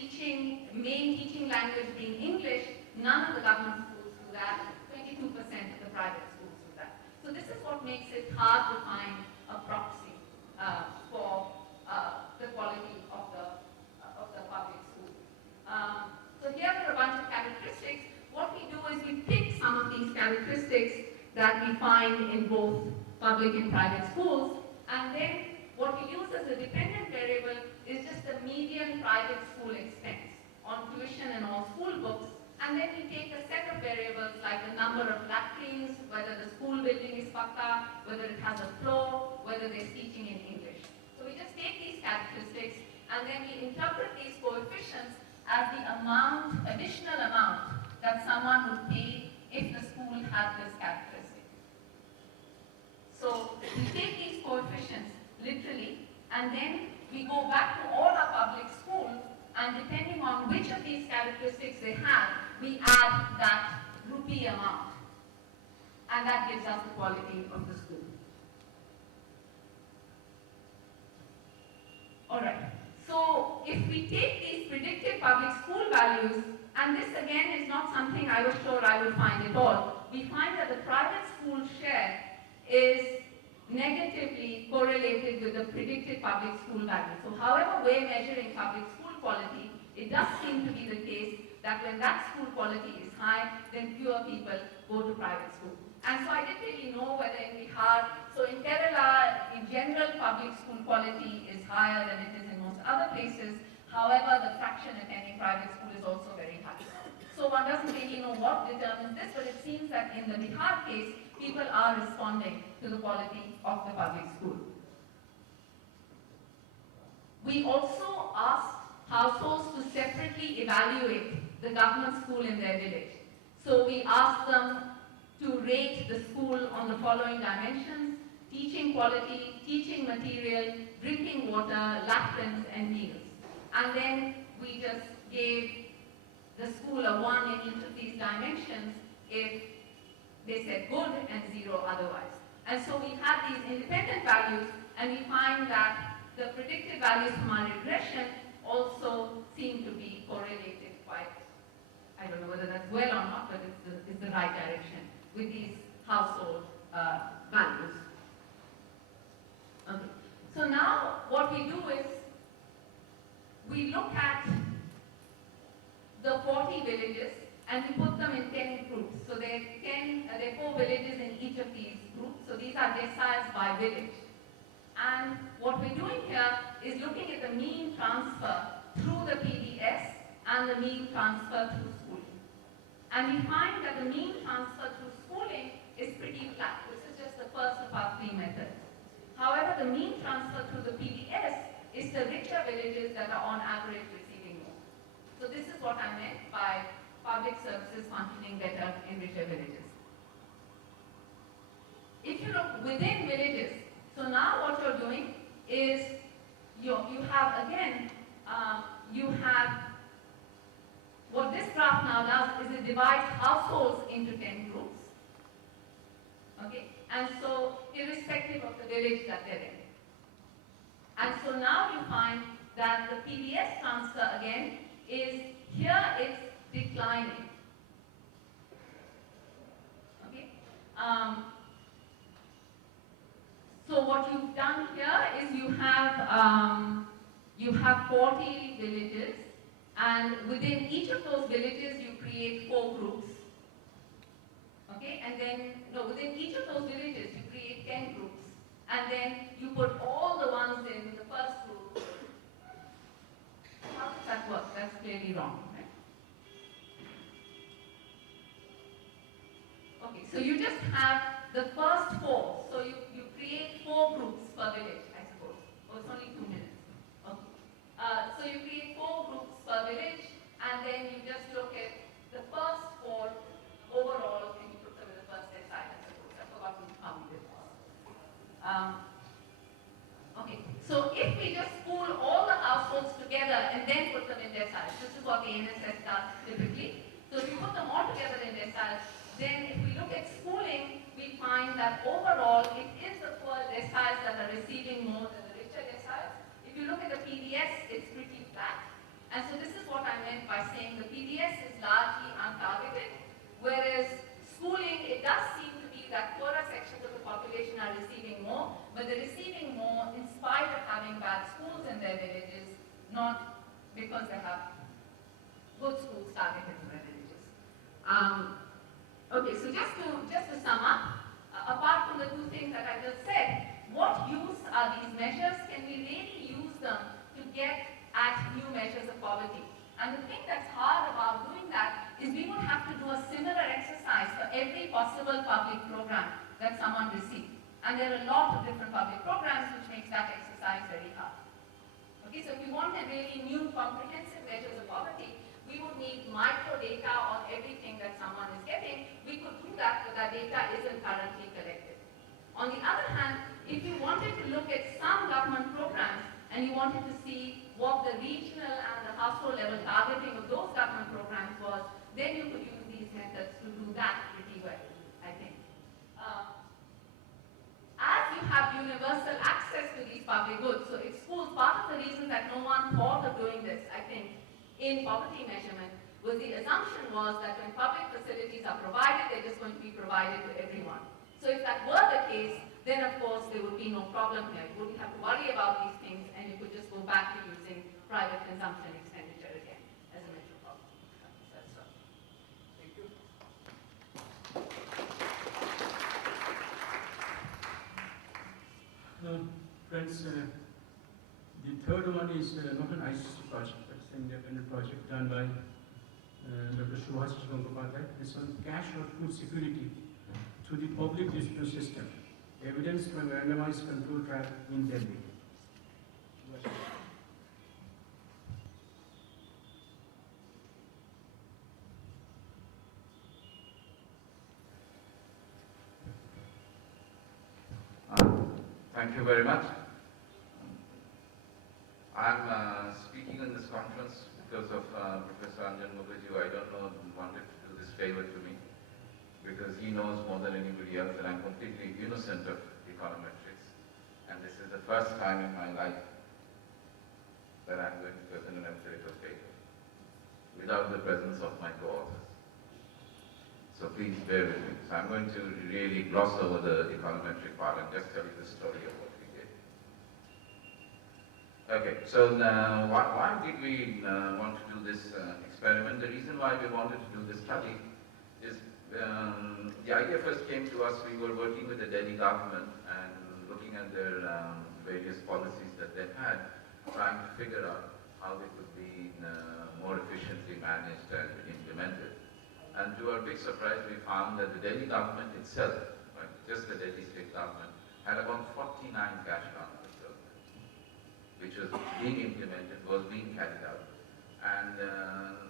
main teaching language being English, none of the government schools do that, 22% of the private schools do that. So this is what makes it hard to find a proxy for the quality of the public school. So here are a bunch of characteristics. What we do is we pick some of these characteristics that we find in both public and private schools, and then what we use as a dependent variable is just the median private school expense on tuition and all school books, and then we take a set of variables like the number of latrines, whether the school building is pakka, whether it has a floor, whether they're teaching in English. So we just take these characteristics and then we interpret these coefficients as the additional amount that someone would pay if the school had this characteristic. So we take these coefficients literally, and then we go back to all our public schools, and depending on which of these characteristics they have, we add that rupee amount, and that gives us the quality of the school. All right. So if we take these predicted public school values, and this again is not something I was sure I would find at all, we find that the private school share is negatively correlated with the predicted public school value. So however we're measuring public school quality, it does seem to be the case that when that school quality is high, then fewer people go to private school. And so I didn't really know whether in Bihar, so in Kerala, in general, public school quality is higher than it is in most other places. However, the fraction attending private school is also very high. So one doesn't really know what determines this, but it seems that in the Bihar case, people are responding to the quality of the public school. We also asked households to separately evaluate the government school in their village. So we asked them to rate the school on the following dimensions: teaching quality, teaching material, drinking water, latrines, and meals. And then we just gave the school a 1 in each of these dimensions if they said good and 0 otherwise. And so we had these independent values, and we find that the predicted values from our regression also seem to be correlated quite, I don't know whether that's well or not, but it's the right direction with these household values. Okay. So now what we do is we look at the 40 villages and we put them in 10 groups. So there are 4 villages in each of these groups. So these are deciles by village. And what we're doing here is looking at the mean transfer through the PDS and the mean transfer through schooling. And we find that the mean transfer through schooling is pretty flat. This is just the first of our 3 methods. However, the mean transfer through the PDS is the richer villages that are on average receiving more. So this is what I meant by public services functioning better in richer villages. If you look within villages, so now what you're doing is you have again, you have, what this graph now does is it divides households into 10 groups. Okay, and so irrespective of the village that they're in. And so now you find that the PDS transfer again is, here it's declining. Okay. So what you've done here is you have 40 villages, and within each of those villages you create 4 groups. Okay, and then, no, within each of those villages you create 10 groups, and then you put all the ones in the first group. How does that work? That's clearly wrong, right? Okay, so you just have the first 4. So you create 4 groups per village, I suppose. Oh, it's only 2 minutes. Okay. So you create 4 groups per village, and then you just look at the first 4 overall, and you put them in the first decile, I suppose. I've forgotten how we did this. Okay, so if we just pool all the households together and then put them in deciles, this is what the NSS does typically. So if we put them all together in deciles, then if we look at schooling, we find that overall it is the poor deciles that are receiving more than the richer deciles. If you look at the PDS, it's pretty flat. And so this is what I meant by saying the PDS is largely untargeted, whereas schooling, it does seem to be that poorer sections of the population are receiving more, but they're receiving more in spite of having bad schools in their villages, not because they have good schools targeted in their villages. Okay, so just to sum up, apart from the 2 things that I just said, what use are these measures? Can we really use them to get at new measures of poverty? And the thing that's hard about doing that is we would have to do a similar exercise for every possible public program that someone receives. And there are a lot of different public programs which makes that exercise very hard. Okay, so if we wanted really new comprehensive measures of poverty, we would need micro data on everything that someone is getting. We could do that, but that data isn't currently collected. On the other hand, if you wanted to look at some government programs and you wanted to see what the regional and the household level targeting of those government programs was, then you could use these methods to do that pretty well, I think. As you have universal access to these public goods, so if schools, part of the reason main poverty measurement, was the assumption was that when public facilities are provided, they're just going to be provided to everyone. So if that were the case, then of course there would be no problem here. You wouldn't have to worry about these things, and you could just go back to using private consumption expenditure again as a metropolitan. That's all. Thank you. Friends, the third one is not an IGC project, but it's an independent project done by Dr. Shubhashis Gangopadhyay. This one, cash or food security through the public distribution system. Evidence from randomized control trial in Delhi. Thank you very much. I'm speaking in this conference because of Professor Anjan Mukherjee, who I don't know wanted to do this favor to me, because he knows more than anybody else that I'm completely innocent of econometrics. And this is the first time in my life that I'm going to present an empirical paper without the presence of my co-authors. So please bear with me. So I'm going to really gloss over the econometric part and just tell you the story of what we did. Okay, so why did we want to do this experiment? The reason why we wanted to do this study is the idea first came to us. We were working with the Delhi government and looking at their various policies that they had, trying to figure out how they could be more efficiently managed and implemented. And to our big surprise, we found that the Delhi government itself, right, just the Delhi state government, had about 49 cash transfer programs, which was being implemented, was being carried out, and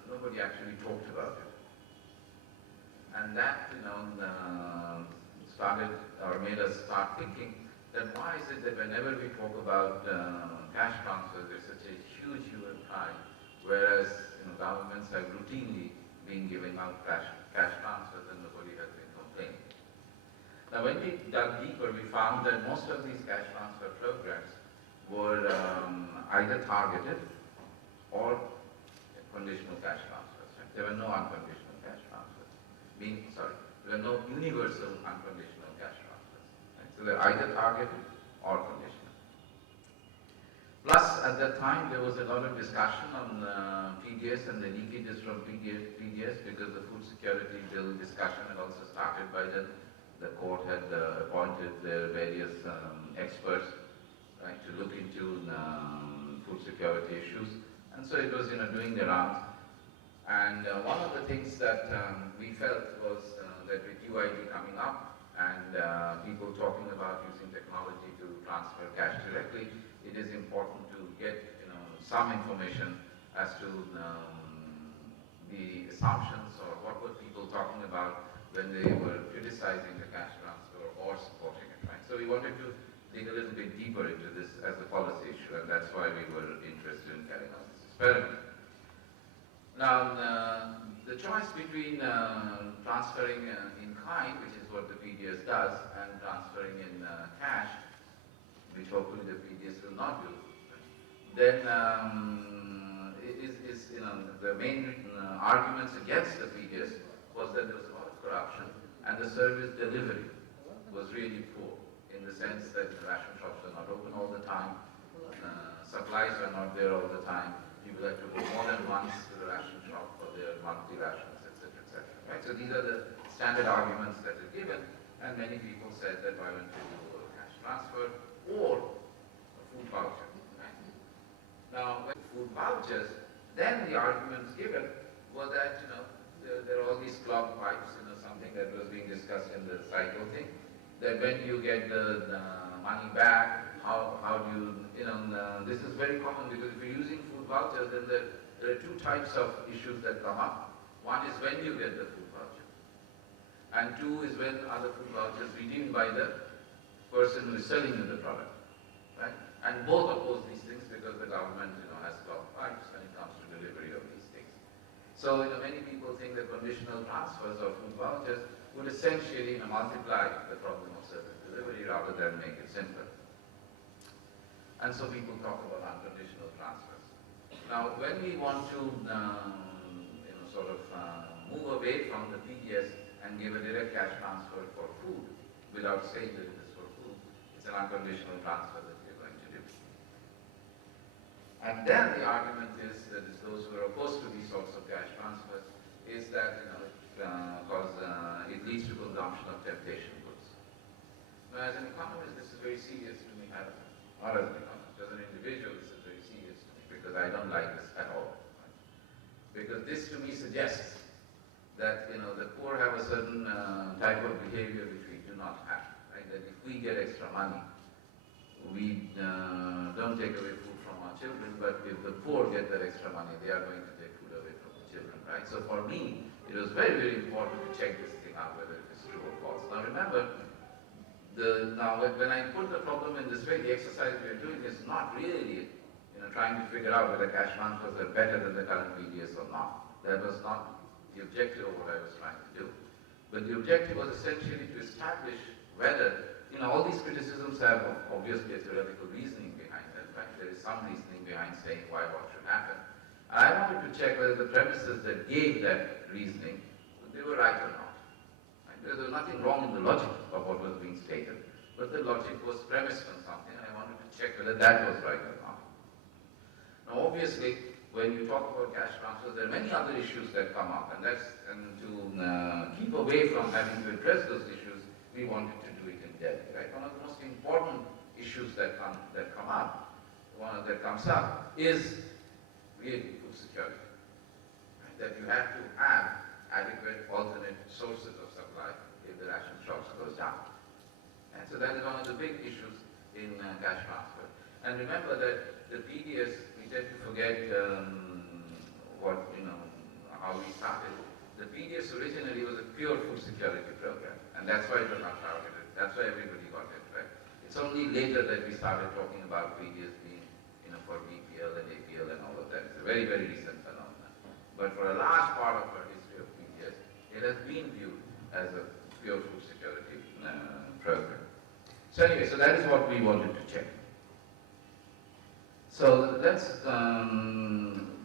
nobody actually talked about it. And that, started or made us start thinking that why is it that whenever we talk about cash transfers, there's such a huge hue and cry, whereas governments have routinely been giving out cash transfers and nobody has been complaining. Now when we dug deeper, we found that most of these cash transfer programs were either targeted or conditional cash transfers. Right? There were no unconditional cash transfers. There were no universal unconditional cash transfers. Right? So they're either targeted or conditional. Plus, at that time, there was a lot of discussion on PDS and the leakages from PDS because the food security bill discussion had also started by then. The court had appointed their various experts, right, to look into food security issues. And so it was doing the rounds. And one of the things that we felt was that with UID coming up and people talking about using technology to transfer cash directly, it is important to get some information as to the assumptions or what were people talking about when they were criticizing the cash transfer or supporting it. Right? So we wanted to dig a little bit deeper into this as a policy issue, and that's why we were interested in carrying out this experiment. Now, the choice between transferring in kind, which is what the PDS does, and transferring in cash, which hopefully the PDS will not do, then the main arguments against the PDS was that there was a lot of corruption and the service delivery was really poor, in the sense that the ration shops are not open all the time, supplies are not there all the time, people have to go more than once to the ration shop for their monthly rations, etc., etc. Right? So these are the standard arguments that are given, and many people said that why don't you do a cash transfer or a food voucher. Right? Now, with food vouchers, then the arguments given were that there are all these clogged pipes, something that was being discussed in the cycle thing, that when you get the money back, how do you, this is very common because if you're using food vouchers, then there are two types of issues that come up. One is when you get the food voucher, and two is when are the food vouchers redeemed by the person who is selling you the product. Right? And both oppose these things because the government has clogged pipes when it comes to delivery of these things. So many people think that conditional transfers of food vouchers would essentially multiply the problem of service delivery rather than make it simpler. And so people talk about unconditional transfers. Now, when we want to, sort of move away from the PDS and give a direct cash transfer for food, without saying that it is for food, it's an unconditional transfer that we're going to do. And then the argument is that is those who are opposed to these sorts of cash transfers is that it leads to consumption of temptation goods. Now, as an economist, this is very serious to me. Not as an economist, as an individual, this is very serious to me because I don't like this at all. Right? Because this to me suggests that the poor have a certain type of behavior which we do not have. Right? That if we get extra money, we don't take away food from our children, but if the poor get that extra money, they are going to take food away from the children. Right? So for me, it was very, very important to check this thing out, whether it is true or false. Now remember, when I put the problem in this way, the exercise we are doing is not really trying to figure out whether cash transfers are better than the current PDS or not. That was not the objective of what I was trying to do. But the objective was essentially to establish whether, all these criticisms have obviously a theoretical reasoning behind them, right? There is some reasoning behind saying why what should happen. And I wanted to check whether the premises that gave that reasoning, they were right or not. Right? There was nothing wrong in the logic of what was being stated, but the logic was premised on something, and I wanted to check whether that was right or not. Now obviously, when you talk about cash transfers, there are many other issues that come up, and to keep away from having to address those issues, we wanted to do it in Delhi. Right? One of the most important issues that comes up is really food security. Right? That you have to have adequate alternate sources of supply if the ration shops goes down. And so that is one of the big issues in cash transfer. And remember that the PDS, we tend to forget how we started. The PDS originally was a pure food security program, and that's why it was not targeted. That's why everybody got it, right? It's only later that we started talking about PDS being, for BPL and APL and all of that. It's a very, very recent phenomenon. But for a large part of our history of PDS, it has been viewed as a pure food security program. So anyway, so that is what we wanted to check. So that's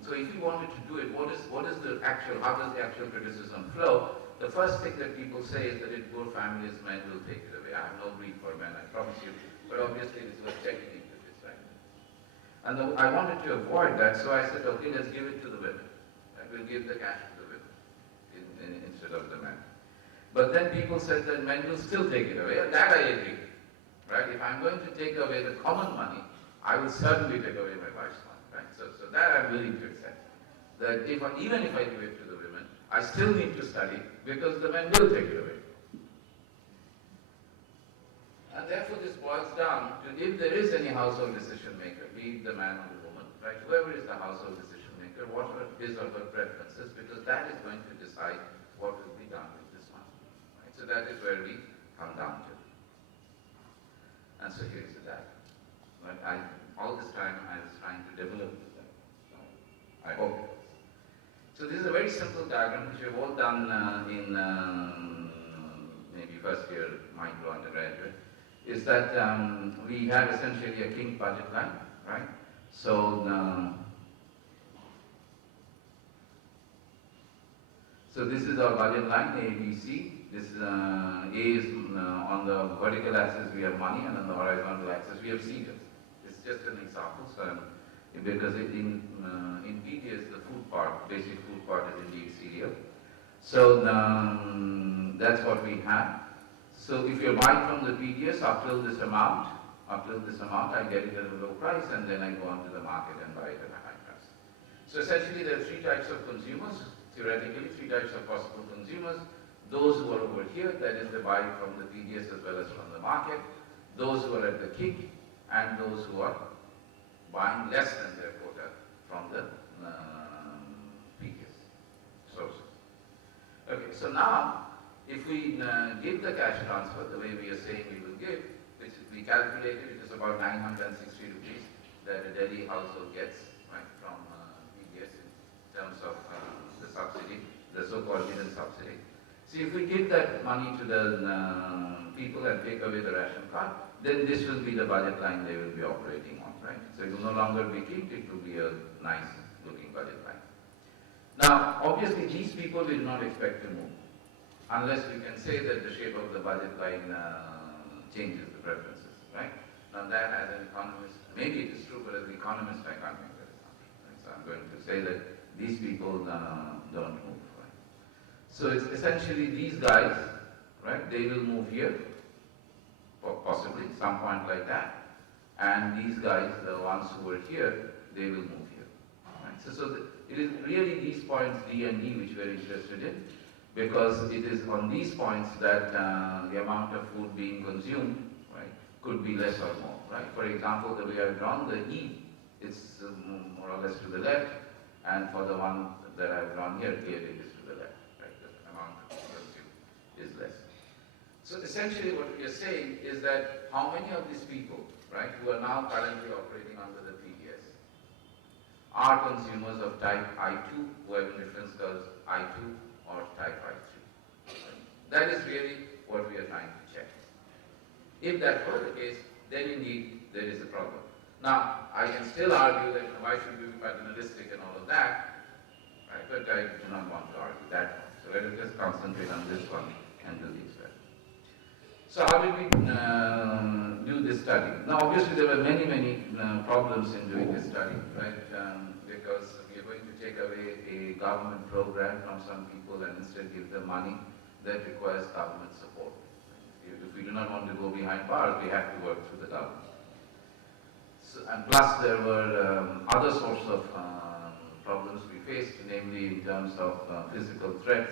so if you wanted to do it, how does the actual criticism flow? The first thing that people say is that in poor families, men will take it away. I have no greed for men, I promise you. But obviously, this was checking into this, right? And I wanted to avoid that, so I said, okay, let's give it to the women. Right? We'll give the cash to the women instead of the men. But then people said that men will still take it away, and that I agree. Right? If I'm going to take away the common money, I will certainly take away my wife's money. Right? So that I'm willing to accept. That even if I give it to the women, I still need to study because the men will take it away. And therefore this boils down to if there is any household decision maker, be it the man or the woman, right? Whoever is the household decision maker, what are his or her preferences, because that is going to decide what will be done with this money. Right? So that is where we come down to. And so here is the diagram. But all this time I was trying to develop this diagram. I hope it was. So this is a very simple diagram which we have all done in maybe first year micro undergraduate. Is that we have essentially a king budget line, right? So so this is our budget line, A, B, C. This A is on the vertical axis we have money, and on the horizontal axis we have cereals. It's just an example, so because in PDS the food part, basic food part is indeed cereal. So that's what we have. So if you're buying from the PDS up till this amount, I get it at a low price, and then I go on to the market and buy it at a high price. So essentially there are three types of consumers, theoretically three types of possible consumers. Those who are over here, that is they buy from the PDS as well as from the market. Those who are at the kick, and those who are buying less than their quota from the PDS sources. Okay, so now if we give the cash transfer the way we are saying we will give, which we calculated, it is about 960 rupees that a Delhi household gets, right, from PDS in terms of the subsidy, the so-called hidden subsidy. See, if we give that money to the people and take away the ration card, then this will be the budget line they will be operating on, right? So it will no longer be kicked, it will be a nice looking budget line. Now, obviously, these people we do not expect to move, unless we can say that the shape of the budget line changes the preferences, right? Now, that as an economist, maybe it is true, but as an economist, I can't make that assumption. Right? So, I'm going to say that these people don't move. Right? So, it's essentially these guys, right? They will move here, possibly some point like that, and these guys, the ones who were here, they will move here. Right? So it is really these points D and E which we are interested in, because it is on these points that the amount of food being consumed, right, could be less or more. Right? For example, the way I've drawn the E, it's more or less to the left, and for the one that I've drawn here, clearly it is to the left. Right? The amount of food consumed is less. So essentially what we are saying is that how many of these people, right, who are now currently operating under the PDS are consumers of type I2 who have difference curves I2 or type I3. That is really what we are trying to check. If that were the case, then indeed there is a problem. Now, I can still argue that why should we be paternalistic and all of that, right? But I do not want to argue that one. So let us just concentrate on this one and do the experiment. So how did we do this study? Now, obviously, there were many problems in doing this study, right? Because we are going to take away a government program from some people and instead give them money that requires government support. If we do not want to go behind bars, we have to work through the government. So, and plus, there were other sorts of problems we faced, namely in terms of physical threats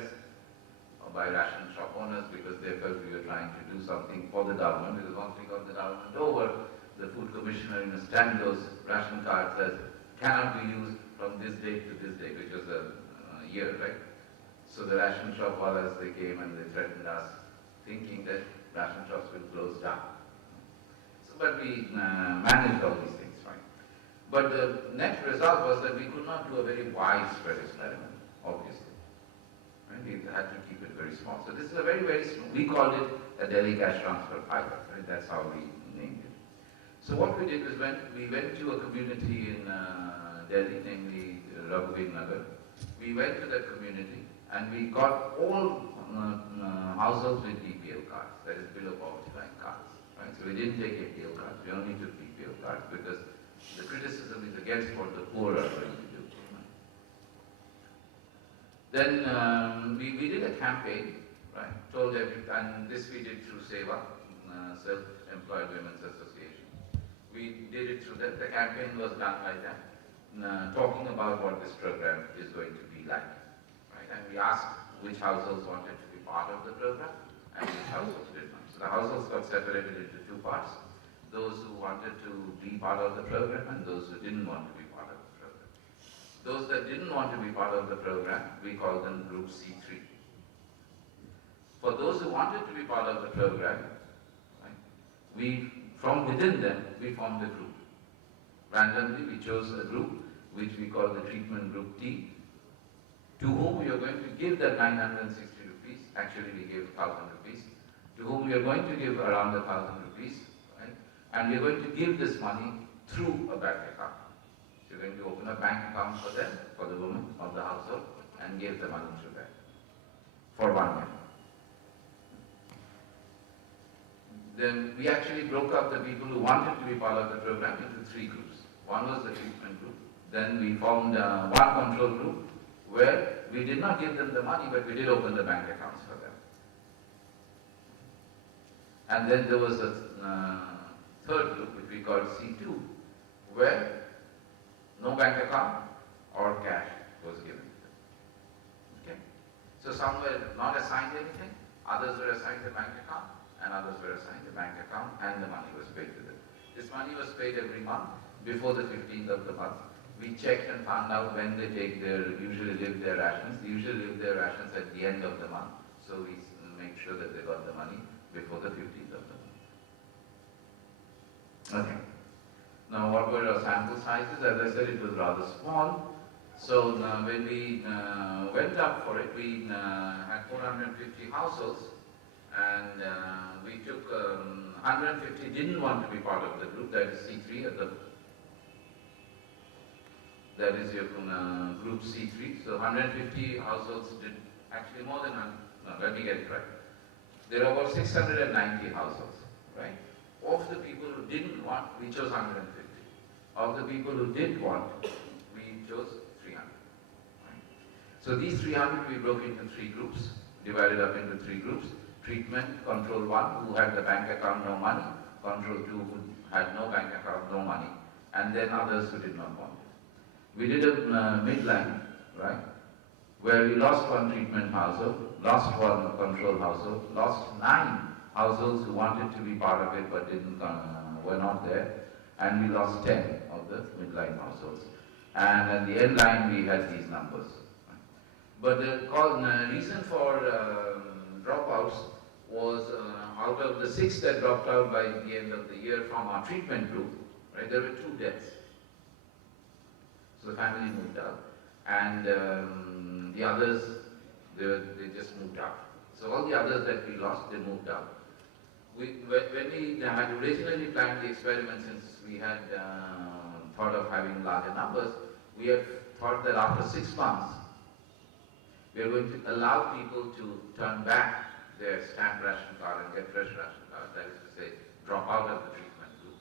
by ration shop owners, because they felt we were trying to do something for the government. Because once we got the government over, the food commissioner in a stand those ration cards says cannot be used from this date to this date, which was a year, right? So the ration shop wallahs, they came and they threatened us, thinking that ration shops will close down. So, but we managed all these things fine. But the net result was that we could not do a very widespread experiment, obviously. We had to keep it very small. So this is a very small. We called it a Delhi cash transfer pilot. Right? That's how we named it. So what we did was we went to a community in Delhi, namely Raghuveer Nagar. We went to that community and we got all households with BPL cards, that is below poverty line cards. Right? So we didn't take APL cards. We only took BPL cards because the criticism is against what the poor are going to do. Then we did a campaign, right? Told and this we did through SEVA, Self-Employed Women's Association. We did it through that. The campaign was done by them, talking about what this program is going to be like, right? And we asked which households wanted to be part of the program and which households did not. So the households got separated into two parts: those who wanted to be part of the program and those who didn't want to be part of the program. Those that didn't want to be part of the program, we call them group C3. For those who wanted to be part of the program, right, from within them, we formed a group. Randomly, we chose a group which we call the treatment group T, to whom we are going to give that 960 rupees. Actually, we gave 1,000 rupees. To whom we are going to give around 1,000 rupees, right? And we are going to give this money through a bank account. So you're going to open a bank account for them, for the woman of the household, and give the money through that for 1 year. Then we actually broke up the people who wanted to be part of the program into 3 groups. One was the treatment group. Then we formed one control group where we did not give them the money, but we did open the bank accounts for them. And then there was a third group, which we called C2, where no bank account or cash was given to them. Okay? So some were not assigned anything, others were assigned a bank account, and others were assigned a bank account, and the money was paid to them. This money was paid every month before the 15th of the month. We checked and found out when they usually live their rations. They usually live their rations at the end of the month. So we make sure that they got the money before the 15th of the month. Okay. Now what were our sample sizes? As I said, it was rather small. So when we went up for it, we had 450 households, and we took 150 didn't want to be part of the group, that is C3 at the that is your group C3. So 150 households did actually more than, no, let me get it right. There are about 690 households, right? Of the people who didn't want, we chose 150. Of the people who did want, we chose 300. Right? So these 300 we broke into 3 groups, divided up into 3 groups. Treatment, control 1, who had the bank account, no money. Control 2, who had no bank account, no money. And then others who did not want it. We did a midline, right? Where we lost 1 treatment household, lost 1 control household, lost 9 households who wanted to be part of it but didn't, were not there, and we lost 10 of the midline households. And at the end line we had these numbers. But the reason for dropouts was out of the 6 that dropped out by the end of the year from our treatment group, right, there were 2 deaths. So the family moved out. And the others, they just moved out. So all the others that we lost, they moved out. When we had originally planned the experiment, since we had thought of having larger numbers, we had thought that after 6 months, we are going to allow people to turn back their stamp ration card and get fresh ration card, that is to say, drop out of the treatment group,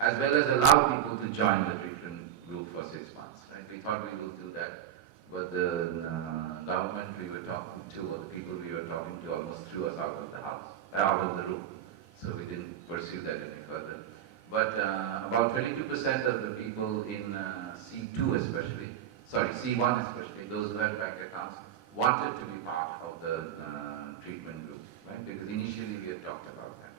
as well as allow people to join the treatment group for 6 months. Right? We thought we would do that, but the government we were talking to, or the people we were talking to, almost threw us out of the house, out of the room. So we didn't pursue that any further. But about 22% of the people in C2 especially, sorry, C1 especially, those who had bank accounts, wanted to be part of the treatment group, right? Because initially we had talked about that.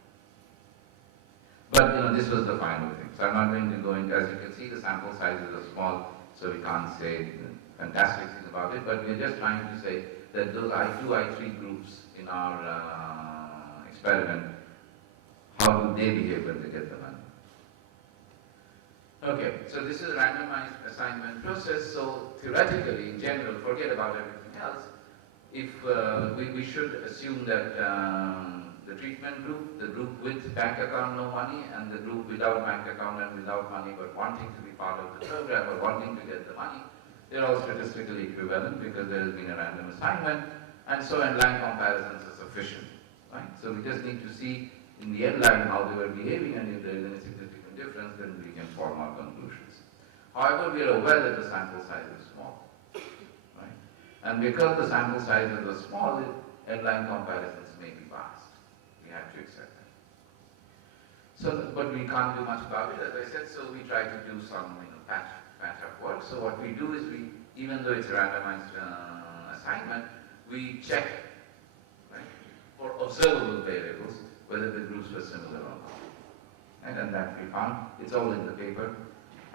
But this was the final thing. So I'm not going to go into, as you can see, the sample sizes are small, so we can't say fantastic things about it, but we're just trying to say that those I2, I3 groups in our experiment, how do they behave when they get the money? Okay, so this is a randomized assignment process, so theoretically, in general, forget about everything else. If we should assume that the treatment group, the group with bank account, no money, and the group without bank account and without money but wanting to be part of the program or wanting to get the money, they're all statistically equivalent because there has been a random assignment, and so end-line comparisons are sufficient, right? So we just need to see in the end line how they were behaving, and if there is any significant difference, then we can form our conclusions. However, we are aware that the sample size is small, right? And because the sample sizes are small, end-line comparisons may be biased. We have to accept that. So, but we can't do much about it, as I said, so we try to do some patch-up work. So what we do is even though it's a randomized assignment, we check, right, for observable variables whether the groups were similar or not. And that we found, it's all in the paper.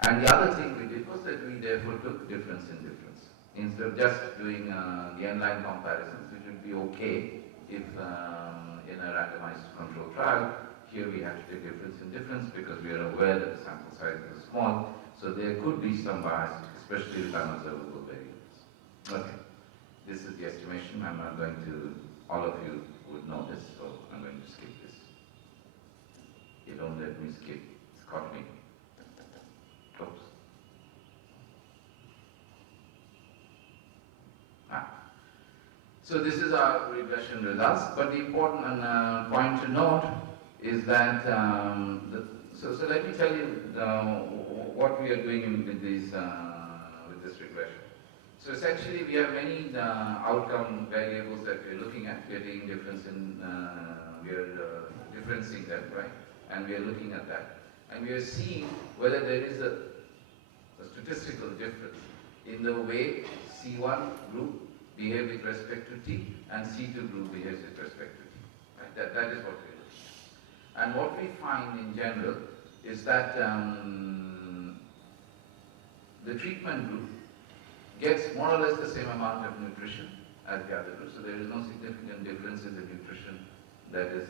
And the other thing we did was that we therefore took difference in difference. Instead of just doing the end-line comparisons, which would be okay if in a randomized control trial, here we have to take difference in difference because we are aware that the sample size is small, so there could be some bias, especially with unobservable variables. Okay, this is the estimation. I'm not going to, all of you would know this, so I'm going to skip this. You don't let me skip, it's caught me. Oops. So this is our regression results, but the important point to note is that, so let me tell you what we are doing with this regression. So essentially we have many outcome variables that we are looking at. We are taking difference in, we are differencing them, right? And we are looking at that. And we are seeing whether there is a statistical difference in the way C1 group behaves with respect to T and C2 group behaves with respect to T. Right? That is what we are looking at. And what we find in general is that the treatment group gets more or less the same amount of nutrition as the other group. So there is no significant difference in the nutrition that is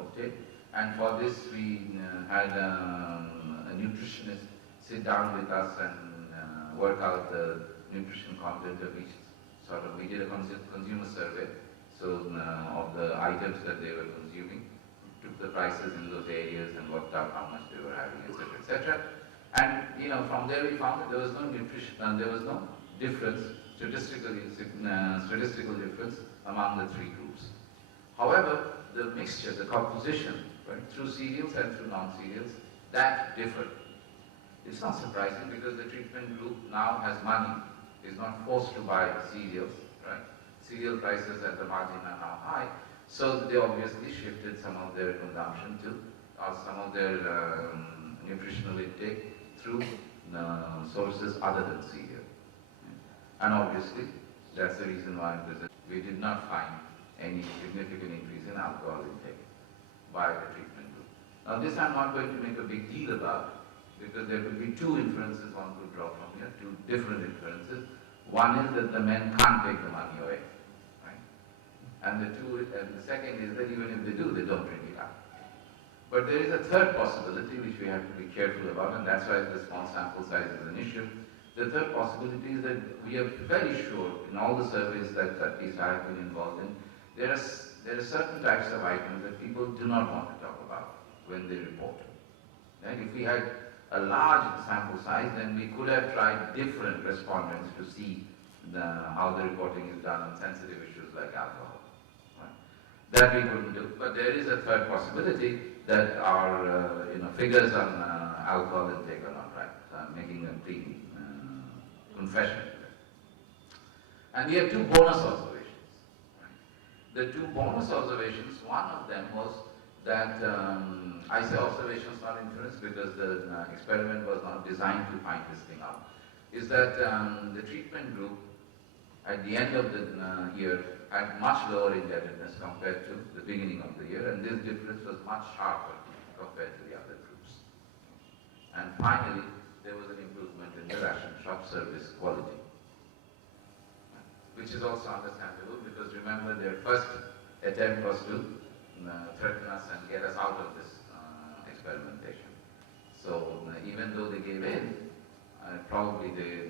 obtained. And for this we had a nutritionist sit down with us and work out the nutrition content of each sort of, we did a consumer survey, so of the items that they were consuming, took the prices in those areas and worked out how much they were having, etc., etc. And from there we found that there was no nutrition, there was no difference, statistical difference among the three groups. However, the mixture, the composition, right, through cereals and through non-cereals, that differed. It's not surprising because the treatment group now has money, is not forced to buy cereals, right? Cereal prices at the margin are now high, so they obviously shifted some of their consumption to, or some of their nutritional intake through sources other than cereal. And obviously, that's the reason why we did not find any significant increase in alcohol intake by the treatment group. Now this I'm not going to make a big deal about, because there could be two inferences one could draw from here, two different inferences. One is that the men can't take the money away, right? And the second is that even if they do, they don't bring it up. But there is a third possibility which we have to be careful about, and that's why the small sample size is an issue. The third possibility is that we are very sure in all the surveys that at least I have been involved in, there are certain types of items that people do not want to talk about when they report. Right? If we had a large sample size, then we could have tried different respondents to see how the reporting is done on sensitive issues like alcohol. Right? That we couldn't do. But there is a third possibility that our figures on alcohol intake are not right. So I'm making a clean confession. And we have two bonus observations. Right? The two bonus observations, one of them was that, I say observations not inference because the experiment was not designed to find this thing out, is that the treatment group at the end of the year had much lower indebtedness compared to the beginning of the year, and this difference was much sharper compared to the other groups. And finally, there was an improvement in the ration shop service quality, which is also understandable because remember their first attempt was to threaten us and get us out of this experimentation. So even though they gave in, probably they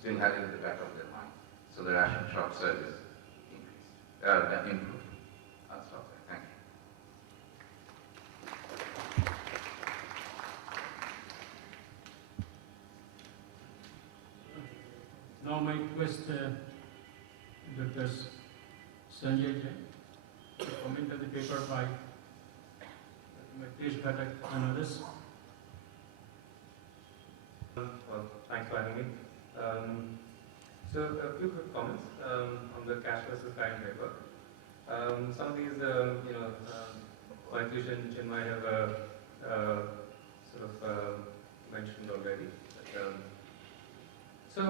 still had it in the back of their mind. So the ration shop service improved. I'll stop there. Thank you. Now my request Dr. Sanjay Jain to comment on the paper by Maitreesh, Ghatak and others. Well, thanks for having me. So a few quick comments on the cash versus kind paper. Some of these, Maitreesh and Chinmaya have mentioned already. But, so,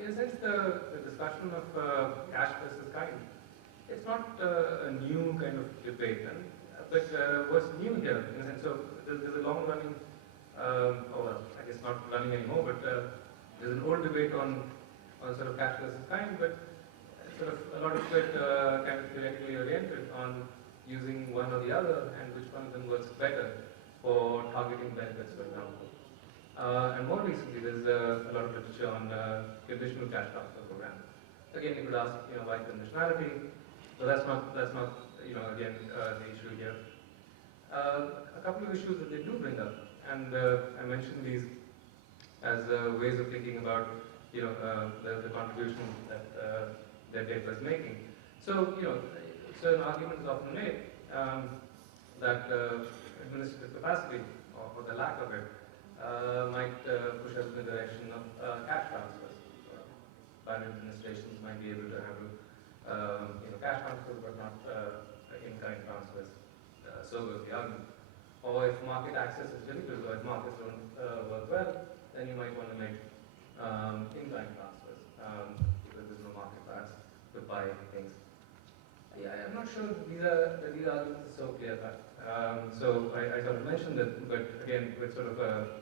in a sense, the discussion of cash versus kind, it's not a new kind of debate. But what's new here, in a sense, so there's a long-running, I guess not running anymore, but there's an old debate on sort of cash versus kind, but sort of a lot of it kind of theoretically oriented on using one or the other and which one of them works better for targeting benefits, for example. And more recently, there's a lot of literature on conditional cash transfer programs. Again, you could ask, why conditionality, but that's not again, the issue here. A couple of issues that they do bring up, and I mentioned these as ways of thinking about, the contribution that their paper is making. So, certain arguments is often made that administrative capacity, or the lack of it, might push us in the direction of cash transfers. Private administrations might be able to handle cash transfers, but not in-kind transfers. So goes the argument. Or if market access is difficult, or if markets don't work well, then you might want to make in-kind transfers because there's no market perhaps to buy things. Yeah, I'm not sure that these arguments are so clear cut. So I sort of mentioned that, but again, with sort of a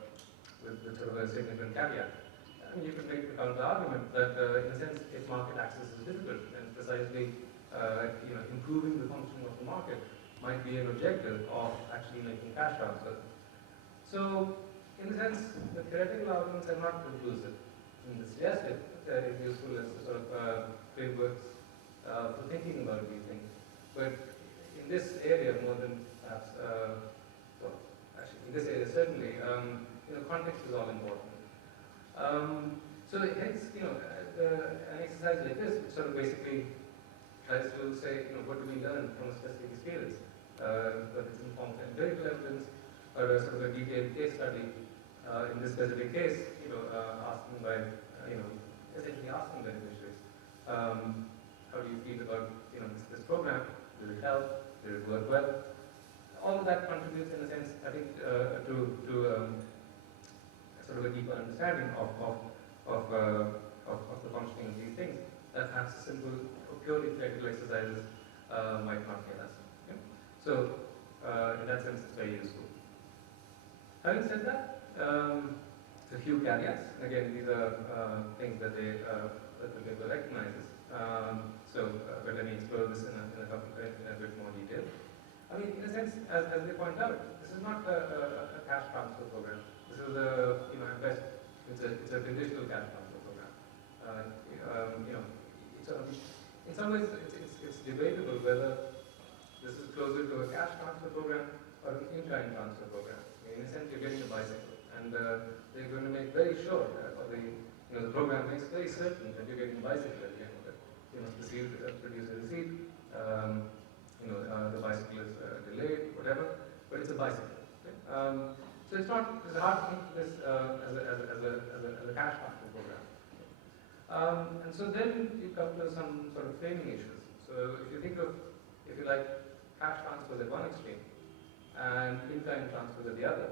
significant caveat. I mean, you could make the counter argument that, in a sense, if market access is difficult, then precisely, improving the functioning of the market might be an objective of actually making cash transfers. So, in a sense, the theoretical arguments are not conclusive. And the suggestive is useful as sort of frameworks for thinking about these things. But in this area, more than perhaps, in this area certainly, context is all important. So hence, an exercise like this, which sort of basically tries to say, what do we learn from a specific experience, whether it's in the form of empirical evidence or a sort of a detailed case study. In this specific case, asking by, essentially asking beneficiaries, how do you feel about, this program? Did it help? Did it work well? All of that contributes, in a sense, I think, to sort of a deeper understanding of the functioning of these things that perhaps simple, purely theoretical exercises might not get us. Okay? So, in that sense, it's very useful. Having said that, a few caveats. Again, these are things that the paper recognizes. But let me explore this in a bit more detail. I mean, in a sense, as they point out, this is not a cash transfer program. This is at best, it's a conditional cash transfer program. In some ways, it's debatable whether this is closer to a cash transfer program or an in-kind transfer program. In a sense, you're getting a bicycle, and they're going to make very sure, or the program makes very certain that you're getting a bicycle at the end of it. You must produce a receipt. The bicycle is delayed, whatever, but it's a bicycle. Okay? So it's hard to think of this as a cash transfer program. And so then you come to some sort of framing issues. So if you think of, if you like, cash transfers at one extreme and in-kind transfers at the other,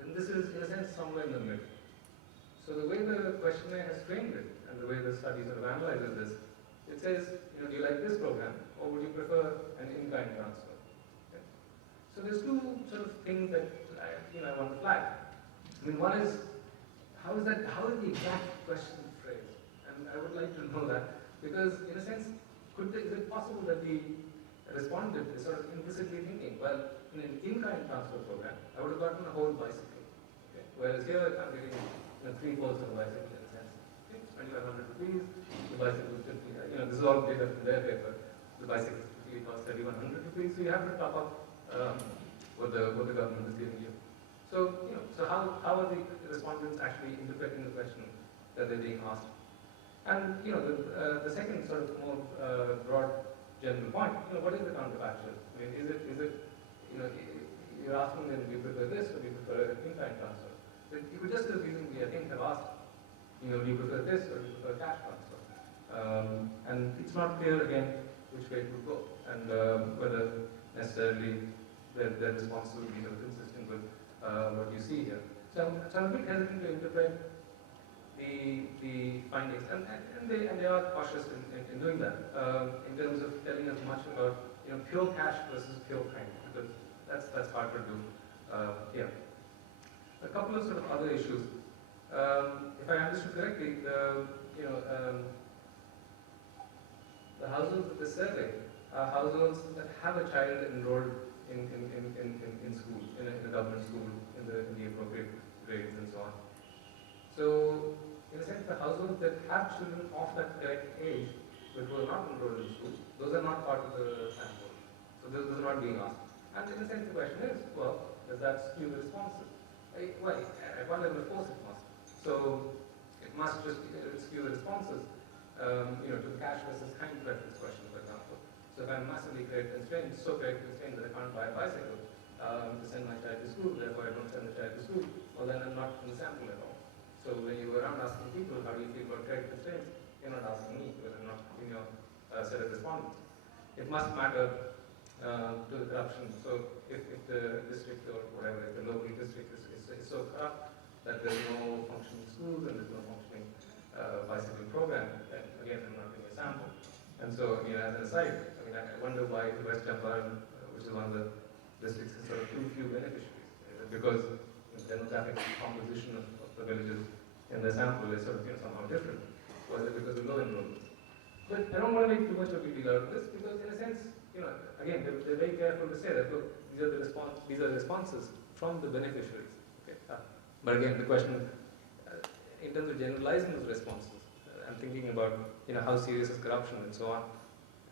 then this is, in a sense, somewhere in the middle. So the way the questionnaire has framed it, and the way the study sort of analyzes this, it says, do you like this program, or would you prefer an in-kind transfer? Okay. So there's two sort of things that I want to flag. I mean, one is, how is the exact question phrased? And I would like to know that, because in a sense, is it possible that the respondent is sort of implicitly thinking, well, in an in-kind transfer program, I would have gotten a whole bicycle. Okay? Whereas here, I'm getting 3/4 of a bicycle in a sense. Okay? 2,500 rupees, the bicycle is 50, this is all data from their paper. The bicycle costs 3,100 rupees, so you have to top up what the government is giving you. So, how are the respondents actually interpreting the question that they're being asked? And, the second sort of more broad general point, what is the counterfactual? I mean, is it you're asking them, do you prefer this or do you prefer an in-kind transfer? But you could just as reasonably, I think, have asked, do you prefer this or do you prefer cash transfer? And it's not clear, again, which way it would go, and whether necessarily their responses will be sort of consistent with what you see here. So I'm a bit hesitant to interpret the findings, and they are cautious in doing that, in terms of telling us much about pure cash versus pure kind, because that's hard to do here. A couple of sort of other issues. If I understood correctly, the households that they survey are households that have a child enrolled in school, in a government school, in the appropriate grades and so on. So, in a sense, the households that have children of that correct age, but who are not enrolled in school, those are not part of the sample. So those are not being asked. And in a sense, the question is, well, does that skew the responses? Well, at one level, of course it must. So it must just skew the responses, to the cash versus kind preference question, for example. So if I'm massively credit constrained, so credit constrained that I can't buy a bicycle to send my child to school, therefore I don't send the child to school, well then I'm not in the sample at all. So when you go around asking people, how do you feel about credit constraints, you're not asking me, because I'm not in your set of respondents. It must matter to the corruption. So if the district or whatever, if the local district is so corrupt that there's no functioning schools and there's no functioning bicycle program, then again, I'm not giving a sample. And so, as an aside, I wonder why the West Champaran, which is one of the districts, has sort of too few beneficiaries. Is it because the demographic composition of the villages in the sample is sort of somehow different? Or is it because of low enrollment? But I don't want to make too much of a big deal out of this, because in a sense, again, they're very careful to say that, look, these are the responses from the beneficiaries. Okay? But again, the question, in terms of generalizing those responses, I'm thinking about how serious is corruption and so on.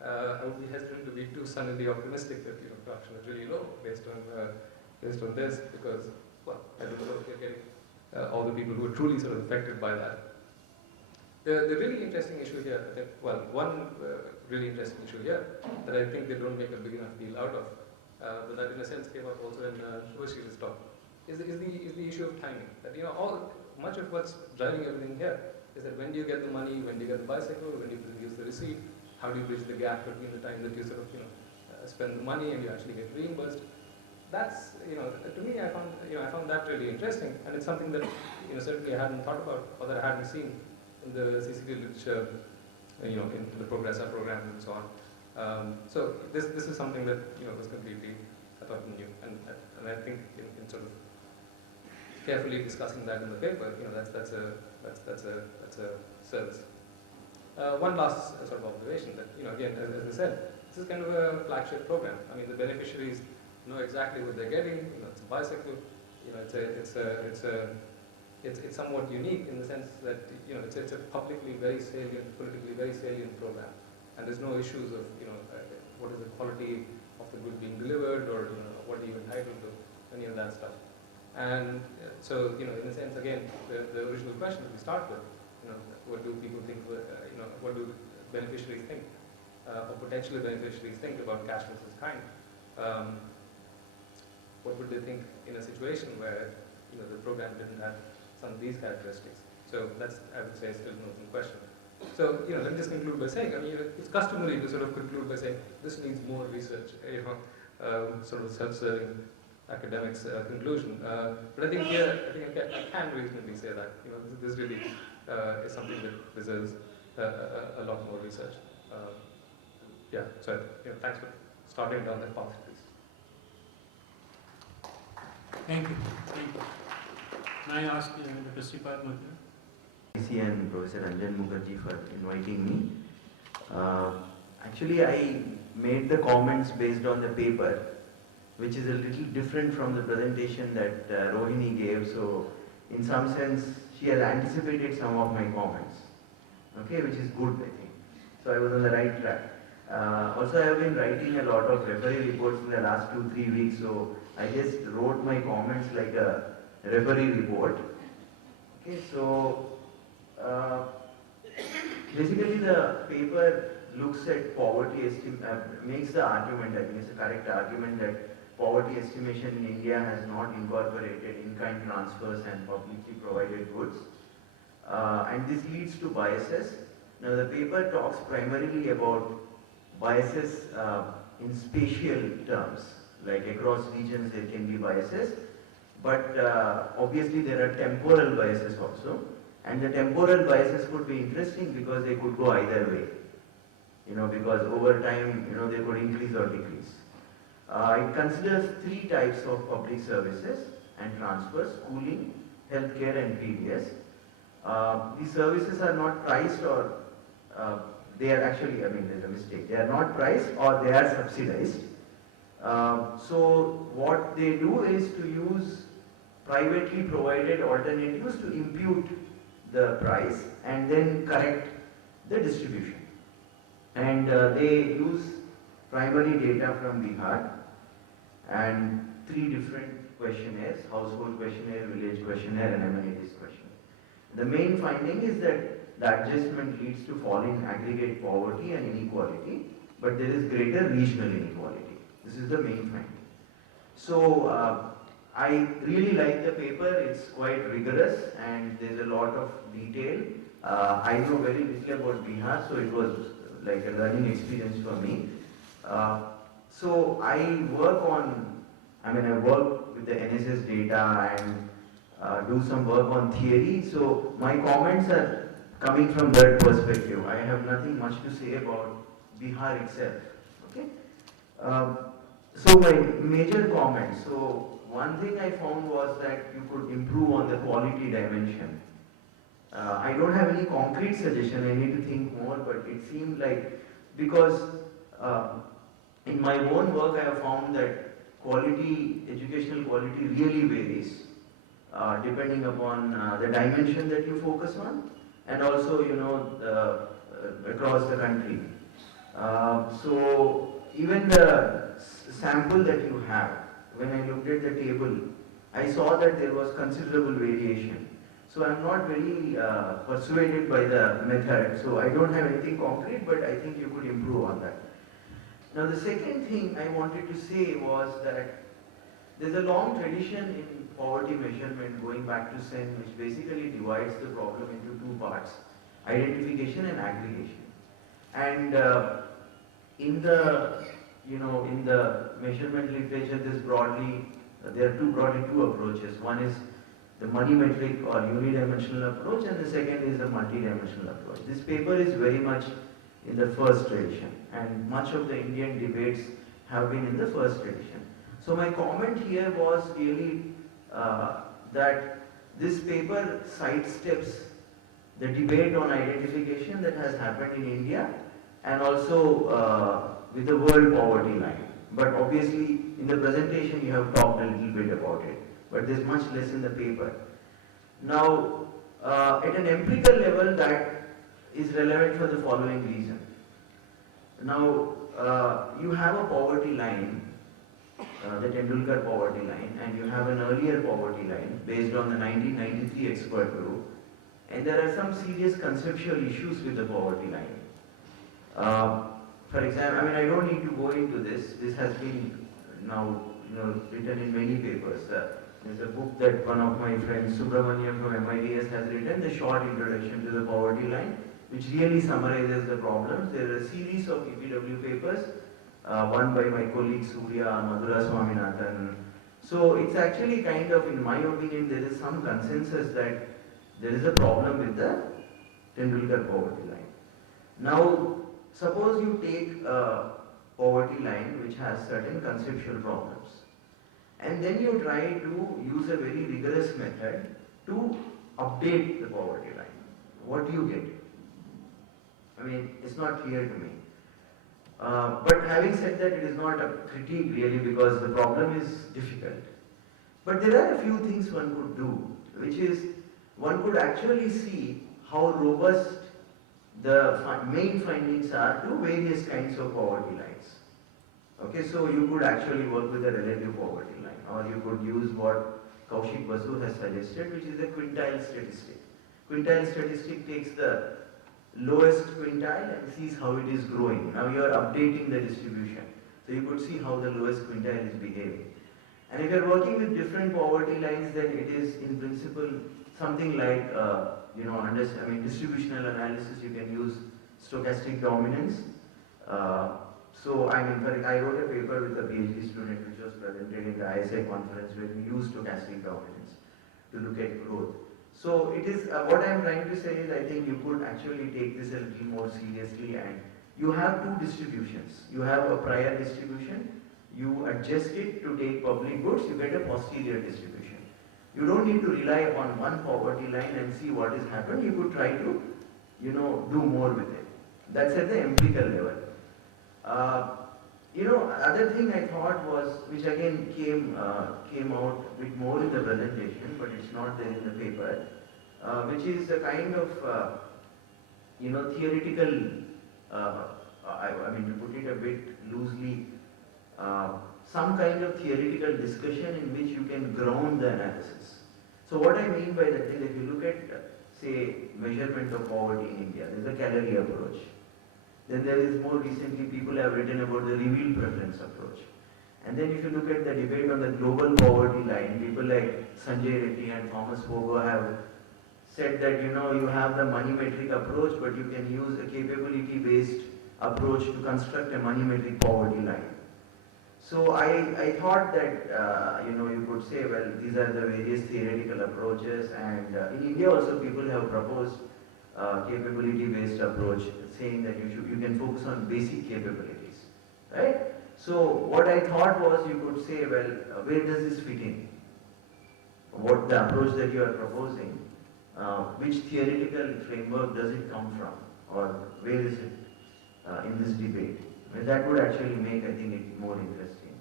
I would be hesitant to be too sunnily optimistic that corruption is really low based on this, because well, I don't know if you're getting all the people who are truly sort of affected by that. The really interesting issue here, I think, well, one really interesting issue here that I think they don't make a big enough deal out of, but that in a sense came up also in Shubhashis' talk, is the issue of timing. That, you know, much of what's driving everything here is that when do you get the money, when do you get the bicycle, when do you produce the receipt, how do you bridge the gap between the time that you sort of, you know, spend the money and you actually get reimbursed. That's, you know, to me, I found that really interesting, and it's something that, you know, certainly I hadn't thought about, or that I hadn't seen in the CCD literature, you know, in the Progressa programs and so on. So this is something that, you know, was completely, I thought, new, and I think in sort of carefully discussing that in the paper, you know, that's a service. One last sort of observation that, you know, again, as I said, this is kind of a flagship program. I mean, the beneficiaries know exactly what they're getting. You know, it's a bicycle. You know, it's somewhat unique in the sense that, you know, it's a publicly very salient, politically very salient program, and there's no issues of, you know, what is the quality of the good being delivered, or, you know, what are you entitled to, any of that stuff. And so, you know, in a sense, again, the original question that we start with, you know, what do people think? You know, what do beneficiaries think, or potential beneficiaries think about cashless as kind? What would they think in a situation where, you know, the program didn't have some of these characteristics? So that's, I would say, still an open question. So, you know, let me just conclude by saying, I mean, it's customary to sort of conclude by saying this needs more research, you know, sort of self-serving academics conclusion. But I think here, I can reasonably say that, you know, this really is something that deserves a lot more research. Yeah, so, you know, thanks for starting down that path, please. Thank you. Thank you. May I ask Dr. Sripad Mitra? IGC and Professor Ranjan Mukherjee for inviting me. Actually, I made the comments based on the paper, which is a little different from the presentation that Rohini gave. So, in some sense, she has anticipated some of my comments, okay, which is good, I think. So, I was on the right track. Also, I have been writing a lot of referee reports in the last 2-3 weeks, so I just wrote my comments like a referee report. Okay, so basically the paper looks at poverty makes the argument, I think it's a correct argument, that poverty estimation in India has not incorporated in-kind transfers and publicly provided goods. And this leads to biases. Now the paper talks primarily about biases in spatial terms, like across regions there can be biases, but obviously there are temporal biases also, and the temporal biases could be interesting because they could go either way, you know, because over time, you know, they could increase or decrease. It considers 3 types of public services and transfers: schooling, healthcare and PDS. These services are not priced, or they are actually, I mean, there's a mistake. They are not priced or they are subsidized. So what they do is to use privately provided alternatives to impute the price and then correct the distribution. And they use primary data from Bihar and 3 different questionnaires: household questionnaire, village questionnaire and amenities questionnaire. The main finding is that the adjustment leads to fall in aggregate poverty and inequality, but there is greater regional inequality. This is the main finding. So I really like the paper. It's quite rigorous and there's a lot of detail. I know very little about Bihar, so it was like a learning experience for me. So I work with the NSS data and do some work on theory. So my comments are coming from that perspective. I have nothing much to say about Bihar itself. Okay. So my major comments. So one thing I found was that you could improve on the quality dimension. I don't have any concrete suggestion. I need to think more, but it seemed like, because in my own work I have found that educational quality really varies depending upon the dimension that you focus on, and also, you know, across the country. So even the sample that you have, when I looked at the table, I saw that there was considerable variation. So I'm not very persuaded by the method. So I don't have anything concrete, but I think you could improve on that. Now the second thing I wanted to say was that there's a long tradition in poverty measurement going back to Sen, which basically divides the problem into two parts: identification and aggregation. And in the in the measurement literature, there are broadly two approaches. One is the money-metric or unidimensional approach, and the second is the multidimensional approach. This paper is very much in the first tradition, and much of the Indian debates have been in the first tradition. So my comment here was really that this paper sidesteps the debate on identification that has happened in India, and also with the world poverty line. But obviously in the presentation you have talked a little bit about it, but there's much less in the paper. Now at an empirical level, that is relevant for the following reason. Now you have a poverty line, the Tendulkar poverty line, and you have an earlier poverty line based on the 1993 expert group, and there are some serious conceptual issues with the poverty line. For example, I don't need to go into this. This has been now written in many papers. There's a book that one of my friends, Subramaniam from MIDS, has written, The Short Introduction to the Poverty Line, which really summarizes the problems. There are a series of EPW papers, one by my colleague Surya, Madhura Swaminathan. So it's actually kind of, in my opinion, there is some consensus that there is a problem with the Tendulkar poverty line. Now, suppose you take a poverty line which has certain conceptual problems, and then you try to use a very rigorous method to update the poverty line. What do you get? It's not clear to me. But having said that, it is not a critique really, because the problem is difficult. But there are a few things one could do, which is one could actually see how robust the main findings are to various kinds of poverty lines. Okay, so you could actually work with a relative poverty line, or you could use what Kaushik Basu has suggested, which is a quintile statistic. Quintile statistic takes the lowest quintile and sees how it is growing. Now you are updating the distribution, so you could see how the lowest quintile is behaving. And if you are working with different poverty lines, then it is in principle something like distributional analysis. You can use stochastic dominance. I wrote a paper with a PhD student which was presented in the ISI conference where we used stochastic dominance to look at growth. So it is, what I am trying to say is, I think you could actually take this a little more seriously, and you have two distributions. You have a prior distribution, you adjust it to take public goods, you get a posterior distribution. You don't need to rely upon one poverty line and see what has happened. You could try to, do more with it. That's at the empirical level. Other thing I thought was, which again came out a bit more in the presentation, but it's not there in the paper, which is a kind of, theoretical, to put it a bit loosely, some kind of theoretical discussion in which you can ground the analysis. So what I mean by that is, if you look at, say, measurement of poverty in India, there is a calorie approach. Then there is, more recently, people have written about the revealed preference approach. And then if you look at the debate on the global poverty line, people like Sanjay Reddy and Thomas Fogo have said that, you have the money-metric approach, but you can use a capability-based approach to construct a money-metric poverty line. So I thought that, you could say, well, these are the various theoretical approaches, and in India also people have proposed capability-based approach, saying that you can focus on basic capabilities, right? So what I thought was, you could say, well, where does this fit in? What the approach that you are proposing, which theoretical framework does it come from, or where is it in this debate? Well, that would actually make, I think, it more interesting.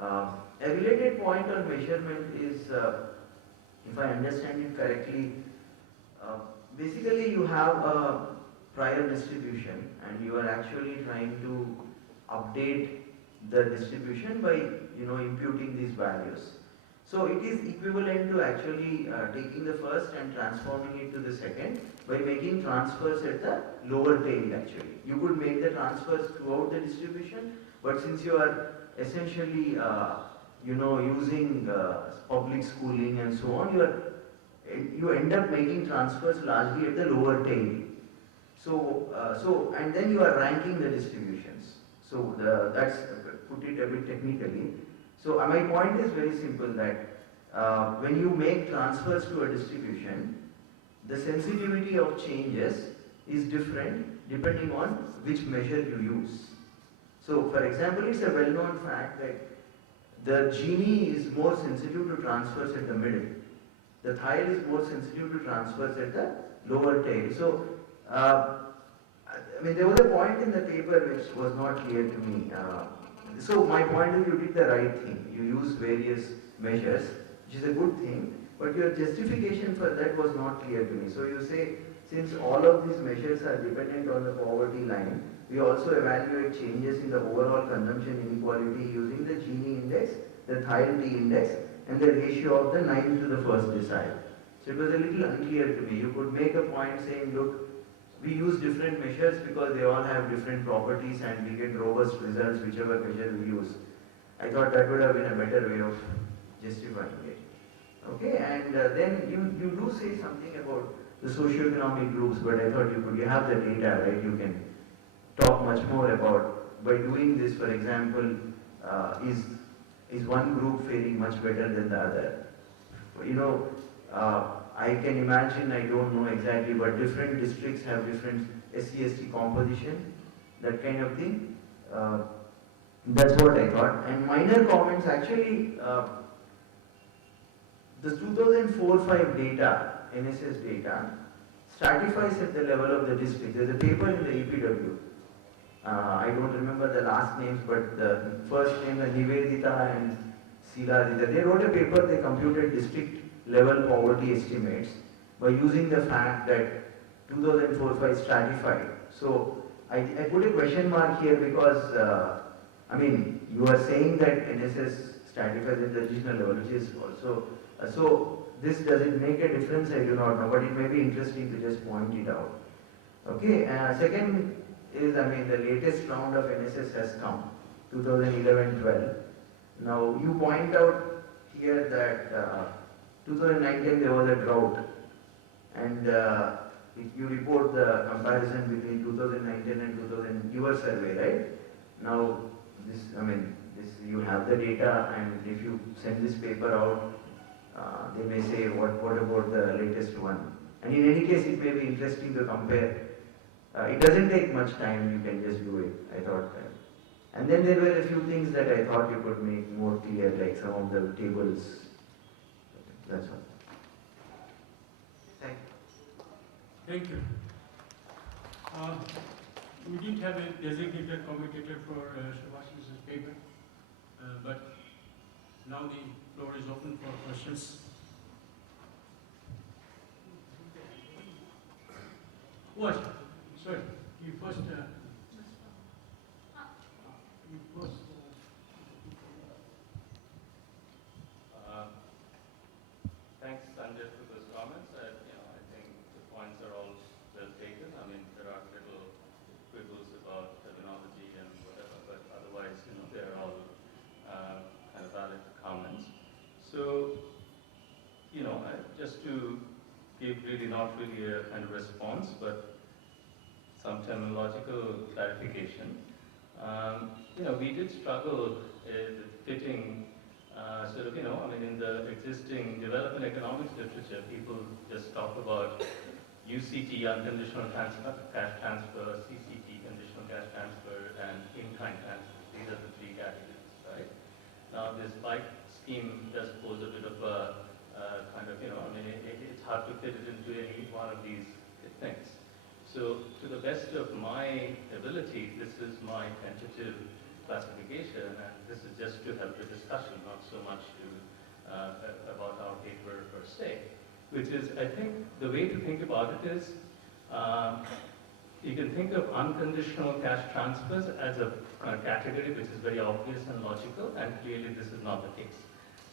A related point on measurement is, if I understand it correctly, basically you have a prior distribution and you are actually trying to update the distribution by imputing these values. So it is equivalent to actually taking the first and transforming it to the second by making transfers at the lower tail actually. You could make the transfers throughout the distribution, but since you are essentially using public schooling and so on, you end up making transfers largely at the lower tail. So and then you are ranking the distributions. So that's put it a bit technically. So my point is very simple that when you make transfers to a distribution, the sensitivity of changes is different depending on which measure you use. So for example, it's a well-known fact that the genie is more sensitive to transfers at the middle. The thyle is more sensitive to transfers at the lower tail. So there was a point in the paper which was not clear to me. So my point is you did the right thing. You used various measures, which is a good thing, but your justification for that was not clear to me. So you say, since all of these measures are dependent on the poverty line, we also evaluate changes in the overall consumption inequality using the Gini index, the Thyle T index, and the ratio of the 9 to the first decile. So it was a little unclear to me. You could make a point saying, look, we use different measures because they all have different properties and we get robust results whichever measure we use. I thought that would have been a better way of justifying it. Okay, and then you do say something about the socioeconomic groups, but I thought you have the data, right? You can talk much more about, by doing this, for example, is one group faring much better than the other? I can imagine, I don't know exactly, but different districts have different SC/ST composition, that kind of thing. That's what I thought. And minor comments, actually, the 2004-5 data, NSS data, stratifies at the level of the district. There's a paper in the EPW. I don't remember the last names, but the first name, Nivedita and Siladita, they wrote a paper, they computed district level poverty estimates by using the fact that 2004-5 stratified. So I put a question mark here because, you are saying that NSS stratifies at the regional level, which is also, so this, does it make a difference? I do not know, but it may be interesting to just point it out. Okay, second is, the latest round of NSS has come, 2011-12. Now you point out here that 2019 there was a drought, and you report the comparison between 2019 and 2000, your survey, right? Now this, you have the data, and if you send this paper out, they may say, what about the latest one? And in any case, it may be interesting to compare. It doesn't take much time, you can just do it, I thought. And then there were a few things that I thought you could make more clear, like some of the tables. That's all. Thank you. Thank you. We didn't have a designated commentator for Shubhashis' paper, but now the floor is open for questions. What? Sorry, you first. Thanks, Sanjay, for those comments. I think the points are all well taken. There are little quibbles about terminology and whatever, but otherwise, they're all kind of valid comments. So, just to give really not really a kind of response, but some terminological clarification. We did struggle with fitting in the existing development economics literature, people just talk about UCT, unconditional cash transfer, CCT, conditional cash transfer, and in-kind transfer. These are the three categories, right? Now, this bike scheme does pose a bit of a it's hard to fit it into any one of these things. So, to the best of my ability, this is my tentative classification, and this is just to help the discussion, not so much to about our paper per se, which is, I think, the way to think about it is, you can think of unconditional cash transfers as a category which is very obvious and logical, and clearly this is not the case.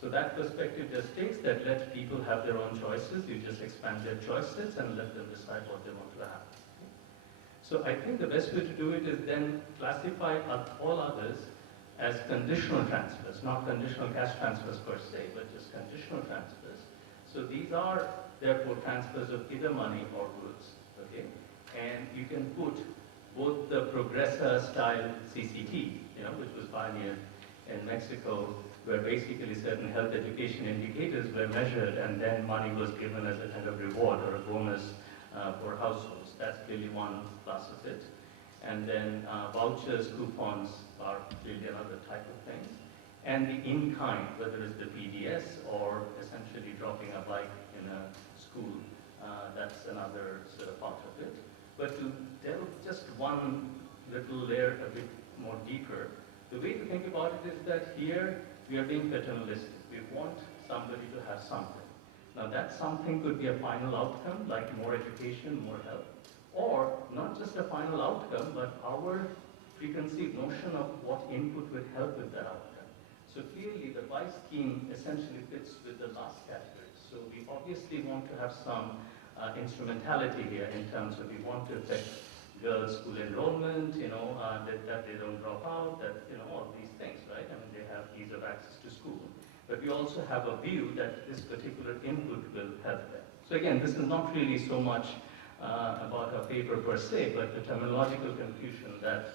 So that perspective just takes that let people have their own choices, you just expand their choices and let them decide what they want to have. So I think the best way to do it is then classify all others as conditional transfers, not conditional cash transfers per se, but just conditional transfers. So these are therefore transfers of either money or goods, okay? And you can put both the Progressa style CCT, which was pioneered in Mexico, where basically certain health education indicators were measured and then money was given as a kind of reward or a bonus for households. That's clearly one class of it. And then vouchers, coupons are clearly another type of thing. And the in-kind, whether it's the PDS or essentially dropping a bike in a school, that's another sort of part of it. But to delve just one little layer a bit more deeper, the way to think about it is that here we are being paternalistic. We want somebody to have something. Now that something could be a final outcome, like more education, more help, or not just a final outcome, but our preconceived notion of what input would help with that outcome. So clearly the buy scheme essentially fits with the last category. So we obviously want to have some instrumentality here in terms of we want to affect girls' school enrollment, that they don't drop out, that, all these things, right? I mean, they have ease of access to school. But we also have a view that this particular input will help them. So again, this is not really so much about a paper per se, but the terminological confusion that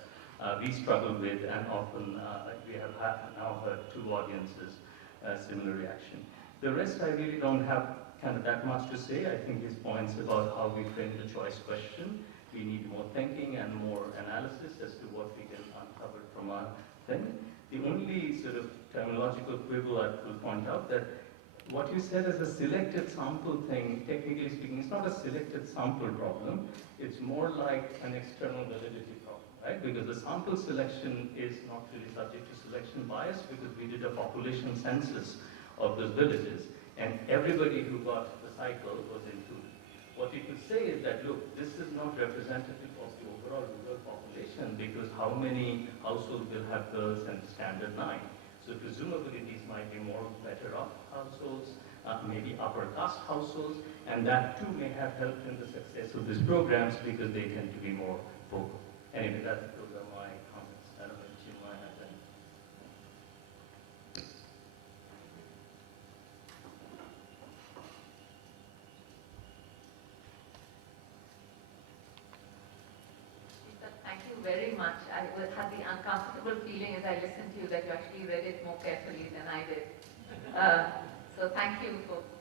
we struggle with, and often we have now heard two audiences similar reaction. The rest I really don't have kind of that much to say. I think his points about how we frame the choice question, we need more thinking and more analysis as to what we can uncover from our thing. The only sort of terminological quibble I will point out that what you said as a selected sample thing, technically speaking, it's not a selected sample problem. It's more like an external validity problem, right? Because the sample selection is not really subject to selection bias because we did a population census of those villages and everybody who got the cycle was included. What you could say is that, look, this is not representative of the overall rural population because how many households will have girls and standard 9? So presumably these might be more better off households, maybe upper caste households, and that too may have helped in the success of these programs because they tend to be more vocal. Anyway, those are my comments. I don't know if Chinmaya has any. Thank you very much. I had the uncomfortable feeling as I listened to you that you actually read it more carefully than I did. So thank you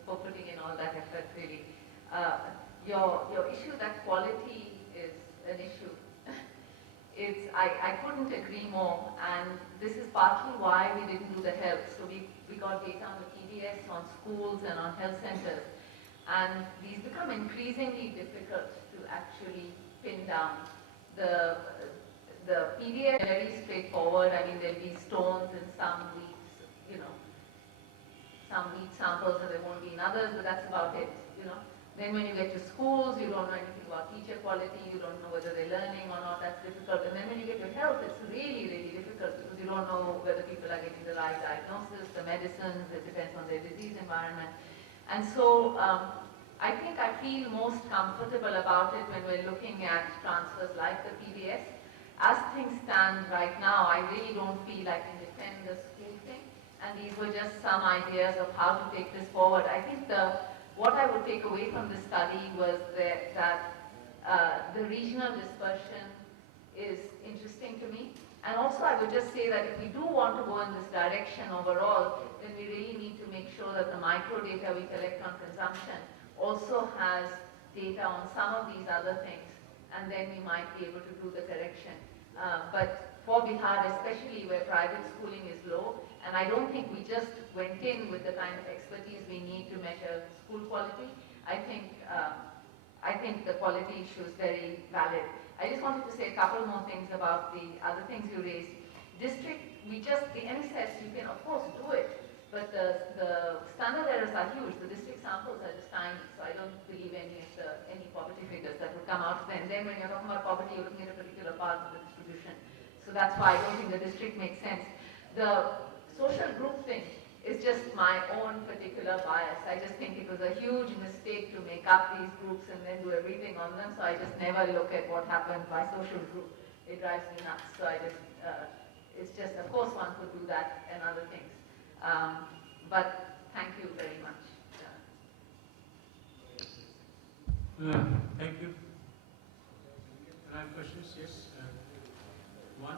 for putting in all that effort, really. Your issue that quality is an issue. I couldn't agree more, and this is partly why we didn't do the health. So we got data on the PDS, on schools, and on health centers. And these become increasingly difficult to actually pin down. The PDS is very straightforward. I mean, there'll be stones in some wheat, some wheat samples, and there won't be in others, but that's about it, Then when you get to schools, you don't know anything about teacher quality, you don't know whether they're learning or not, that's difficult. And then when you get to health, it's really, really difficult because you don't know whether people are getting the right diagnosis, the medicines, it depends on their disease environment. And so I think I feel most comfortable about it when we're looking at transfers like the PBS. As things stand right now, I really don't feel I can defend the school thing. And these were just some ideas of how to take this forward. I think what I would take away from the study was that the regional dispersion is interesting to me. And also I would just say that if we do want to go in this direction overall, then we really need to make sure that the micro data we collect on consumption also has data on some of these other things, and then we might be able to do the correction. But for Bihar, especially where private schooling is low, and I don't think we just went in with the kind of expertise we need to measure school quality, I think the quality issue is very valid. I just wanted to say a couple more things about the other things you raised. District, the NSS, you can of course do it, but the standard errors are huge. The district samples are just tiny, so I don't believe any poverty figures that would come out of them. And then when you're talking about poverty, you're looking at a particular part of the distribution. So that's why I don't think the district makes sense. The social group thing is just my own particular bias. I just think it was a huge mistake to make up these groups and then do everything on them, so I just never look at what happened by social group. It drives me nuts. So I just, it's just, of course one could do that and other things. But thank you very much. Thank you. Can I have questions? Yes. One.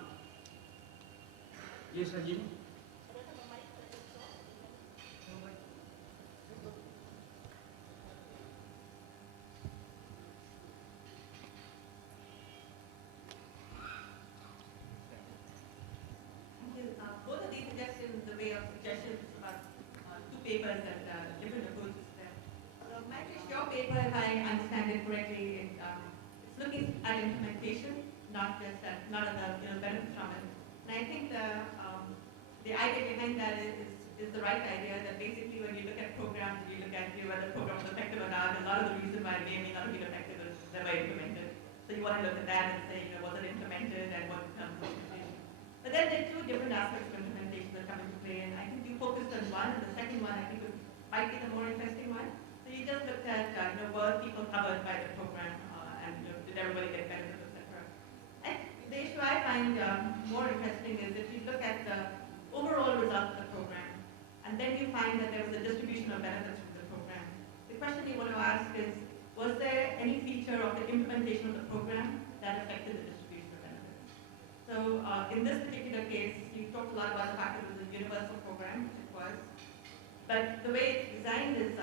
Yes, Ajini. Both of these suggestions, the way of suggestions about two papers and different approaches to them. So, Maitreesh, your paper, if I understand it correctly, it's looking at implementation, not just not at the benefits from it. And I think the idea behind that is the right idea. That basically, when you look at programs, you look at whether the program is effective or not. And a lot of the reason why they may not be effective is never implemented. So you want to look at that and say, was it implemented and what becomes of implementation. But then there are two different aspects of implementation that come into play, and I think you focused on one, and the second one I think might be the more interesting one. So you just looked at, were people covered by the program, and did everybody get benefits, etc. And the issue I find more interesting is if you look at the overall results of the program, and then you find that there was a distribution of benefits from the program. The question you want to ask is, was there any feature of the implementation of the program that affected the distribution of benefits? So in this particular case, you talked a lot about the fact that it was a universal program, which it was. But the way it's designed is,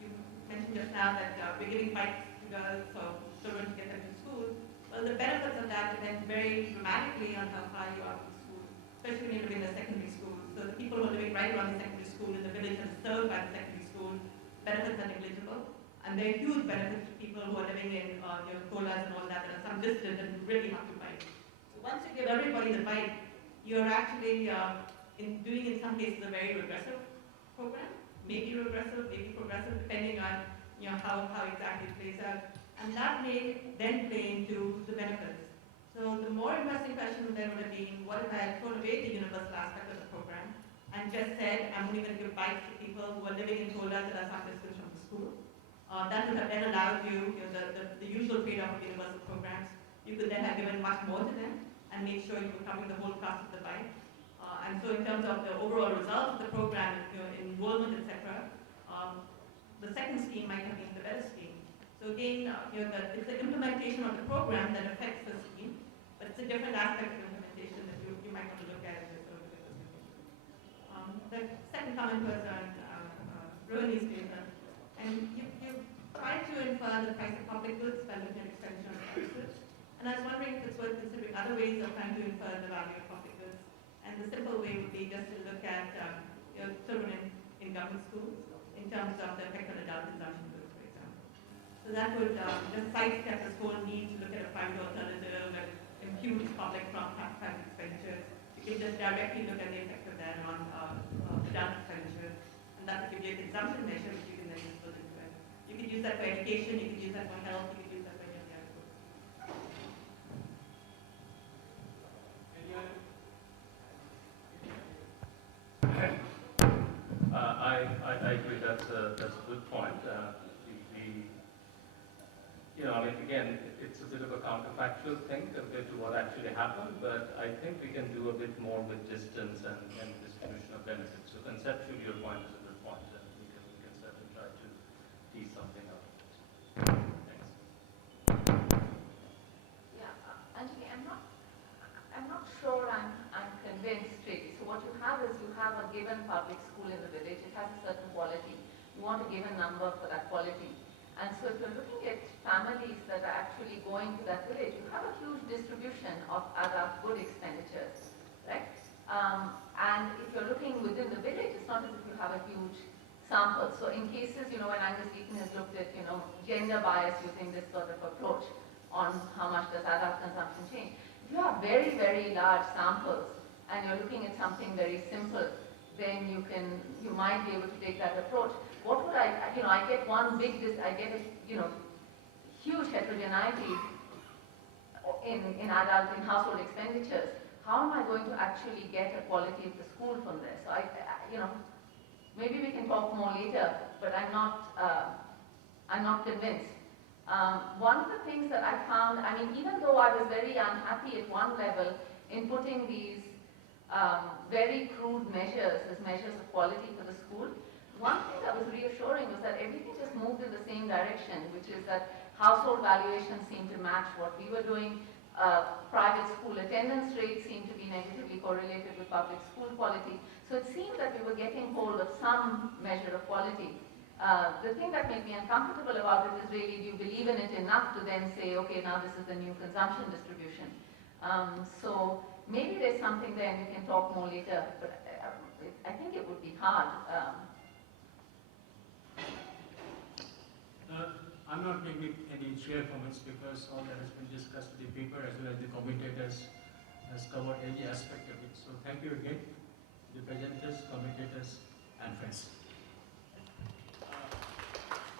you mentioned just now that we're giving bikes to girls for children to get them to school. Well, the benefits of that depend very dramatically on how far you are from school, especially when you live in a secondary school. So the people who are living right around the secondary school in the village and served by the secondary school, benefits are negligible. And there are huge benefits to people who are living in colas and all that are some distance and really have to bike. So once you give everybody the bike, you're actually doing in some cases a very regressive program, maybe regressive, maybe progressive, depending on how exactly it plays out. And that may then play into the benefits. So the more interesting question then would have been, what if I had thrown away the universal aspect of the program and just said, I'm only going to give bikes to people who are living in colas that are some distance from the school. That would have then allowed you, the usual trade-off of universal programs. You could then have given much more to them and made sure you were covering the whole cost of the bike. And so in terms of the overall results of the program, enrollment, etc., the second scheme might have been the better scheme. So again, it's the implementation of the program that affects the scheme, but it's a different aspect of implementation that you might want to look at in this sort of the second comment was on Rohini's paper. And you try to infer the price of public goods by looking at expenditure on services. And I was wondering if it's worth considering other ways of trying to infer the value of public goods. And the simple way would be just to look at children in government schools in terms of the effect on adult consumption goods, for example. So that would just sidestep this whole need to look at a private alternative and impute public from private expenditures. You can just directly look at the effect of that on adult expenditures. And that would give you a consumption measure which you can then use for the good. You could use that for education, you could use that for health, you could use that for any of the other goods. Any other? I agree. That's a good point. Again, it's a bit of a counterfactual thing compared to what actually happened, but I think we can do a bit more with distance and distribution of benefits. So conceptually, your point is a good point, and we can certainly try to tease something out of it. Thanks. Yeah, Anjali, I'm not sure I'm convinced really. So what you have is you have a given public school in the village. It has a certain quality. You want a given number for that quality. And so if you're looking at families that are actually going to that village, you have a huge distribution of other good expenditures, right? And if you're looking within the village, it's not as if you have a huge sample. So in cases, when Angus Deaton has looked at, gender bias using this sort of approach on how much does adult consumption change. If you have very, very large samples and you're looking at something very simple, then you might be able to take that approach. What would I get one big, I get a, huge heterogeneity in household expenditures. How am I going to actually get a quality of the school from there? So Maybe we can talk more later, but I'm not convinced. One of the things that I found, I mean, even though I was very unhappy at one level in putting these very crude measures as measures of quality for the school, one thing that was reassuring was that everything just moved in the same direction, which is that household valuations seemed to match what we were doing. Private school attendance rates seemed to be negatively correlated with public school quality. So it seemed that we were getting hold of some measure of quality. The thing that made me uncomfortable about it is really, do you believe in it enough to then say, okay, now this is the new consumption distribution. So maybe there's something there and we can talk more later, but I think it would be hard. I'm not making any share comments because all that has been discussed in the paper as well as the commentators has covered every aspect of it. So thank you again, the presenters, commentators, and friends.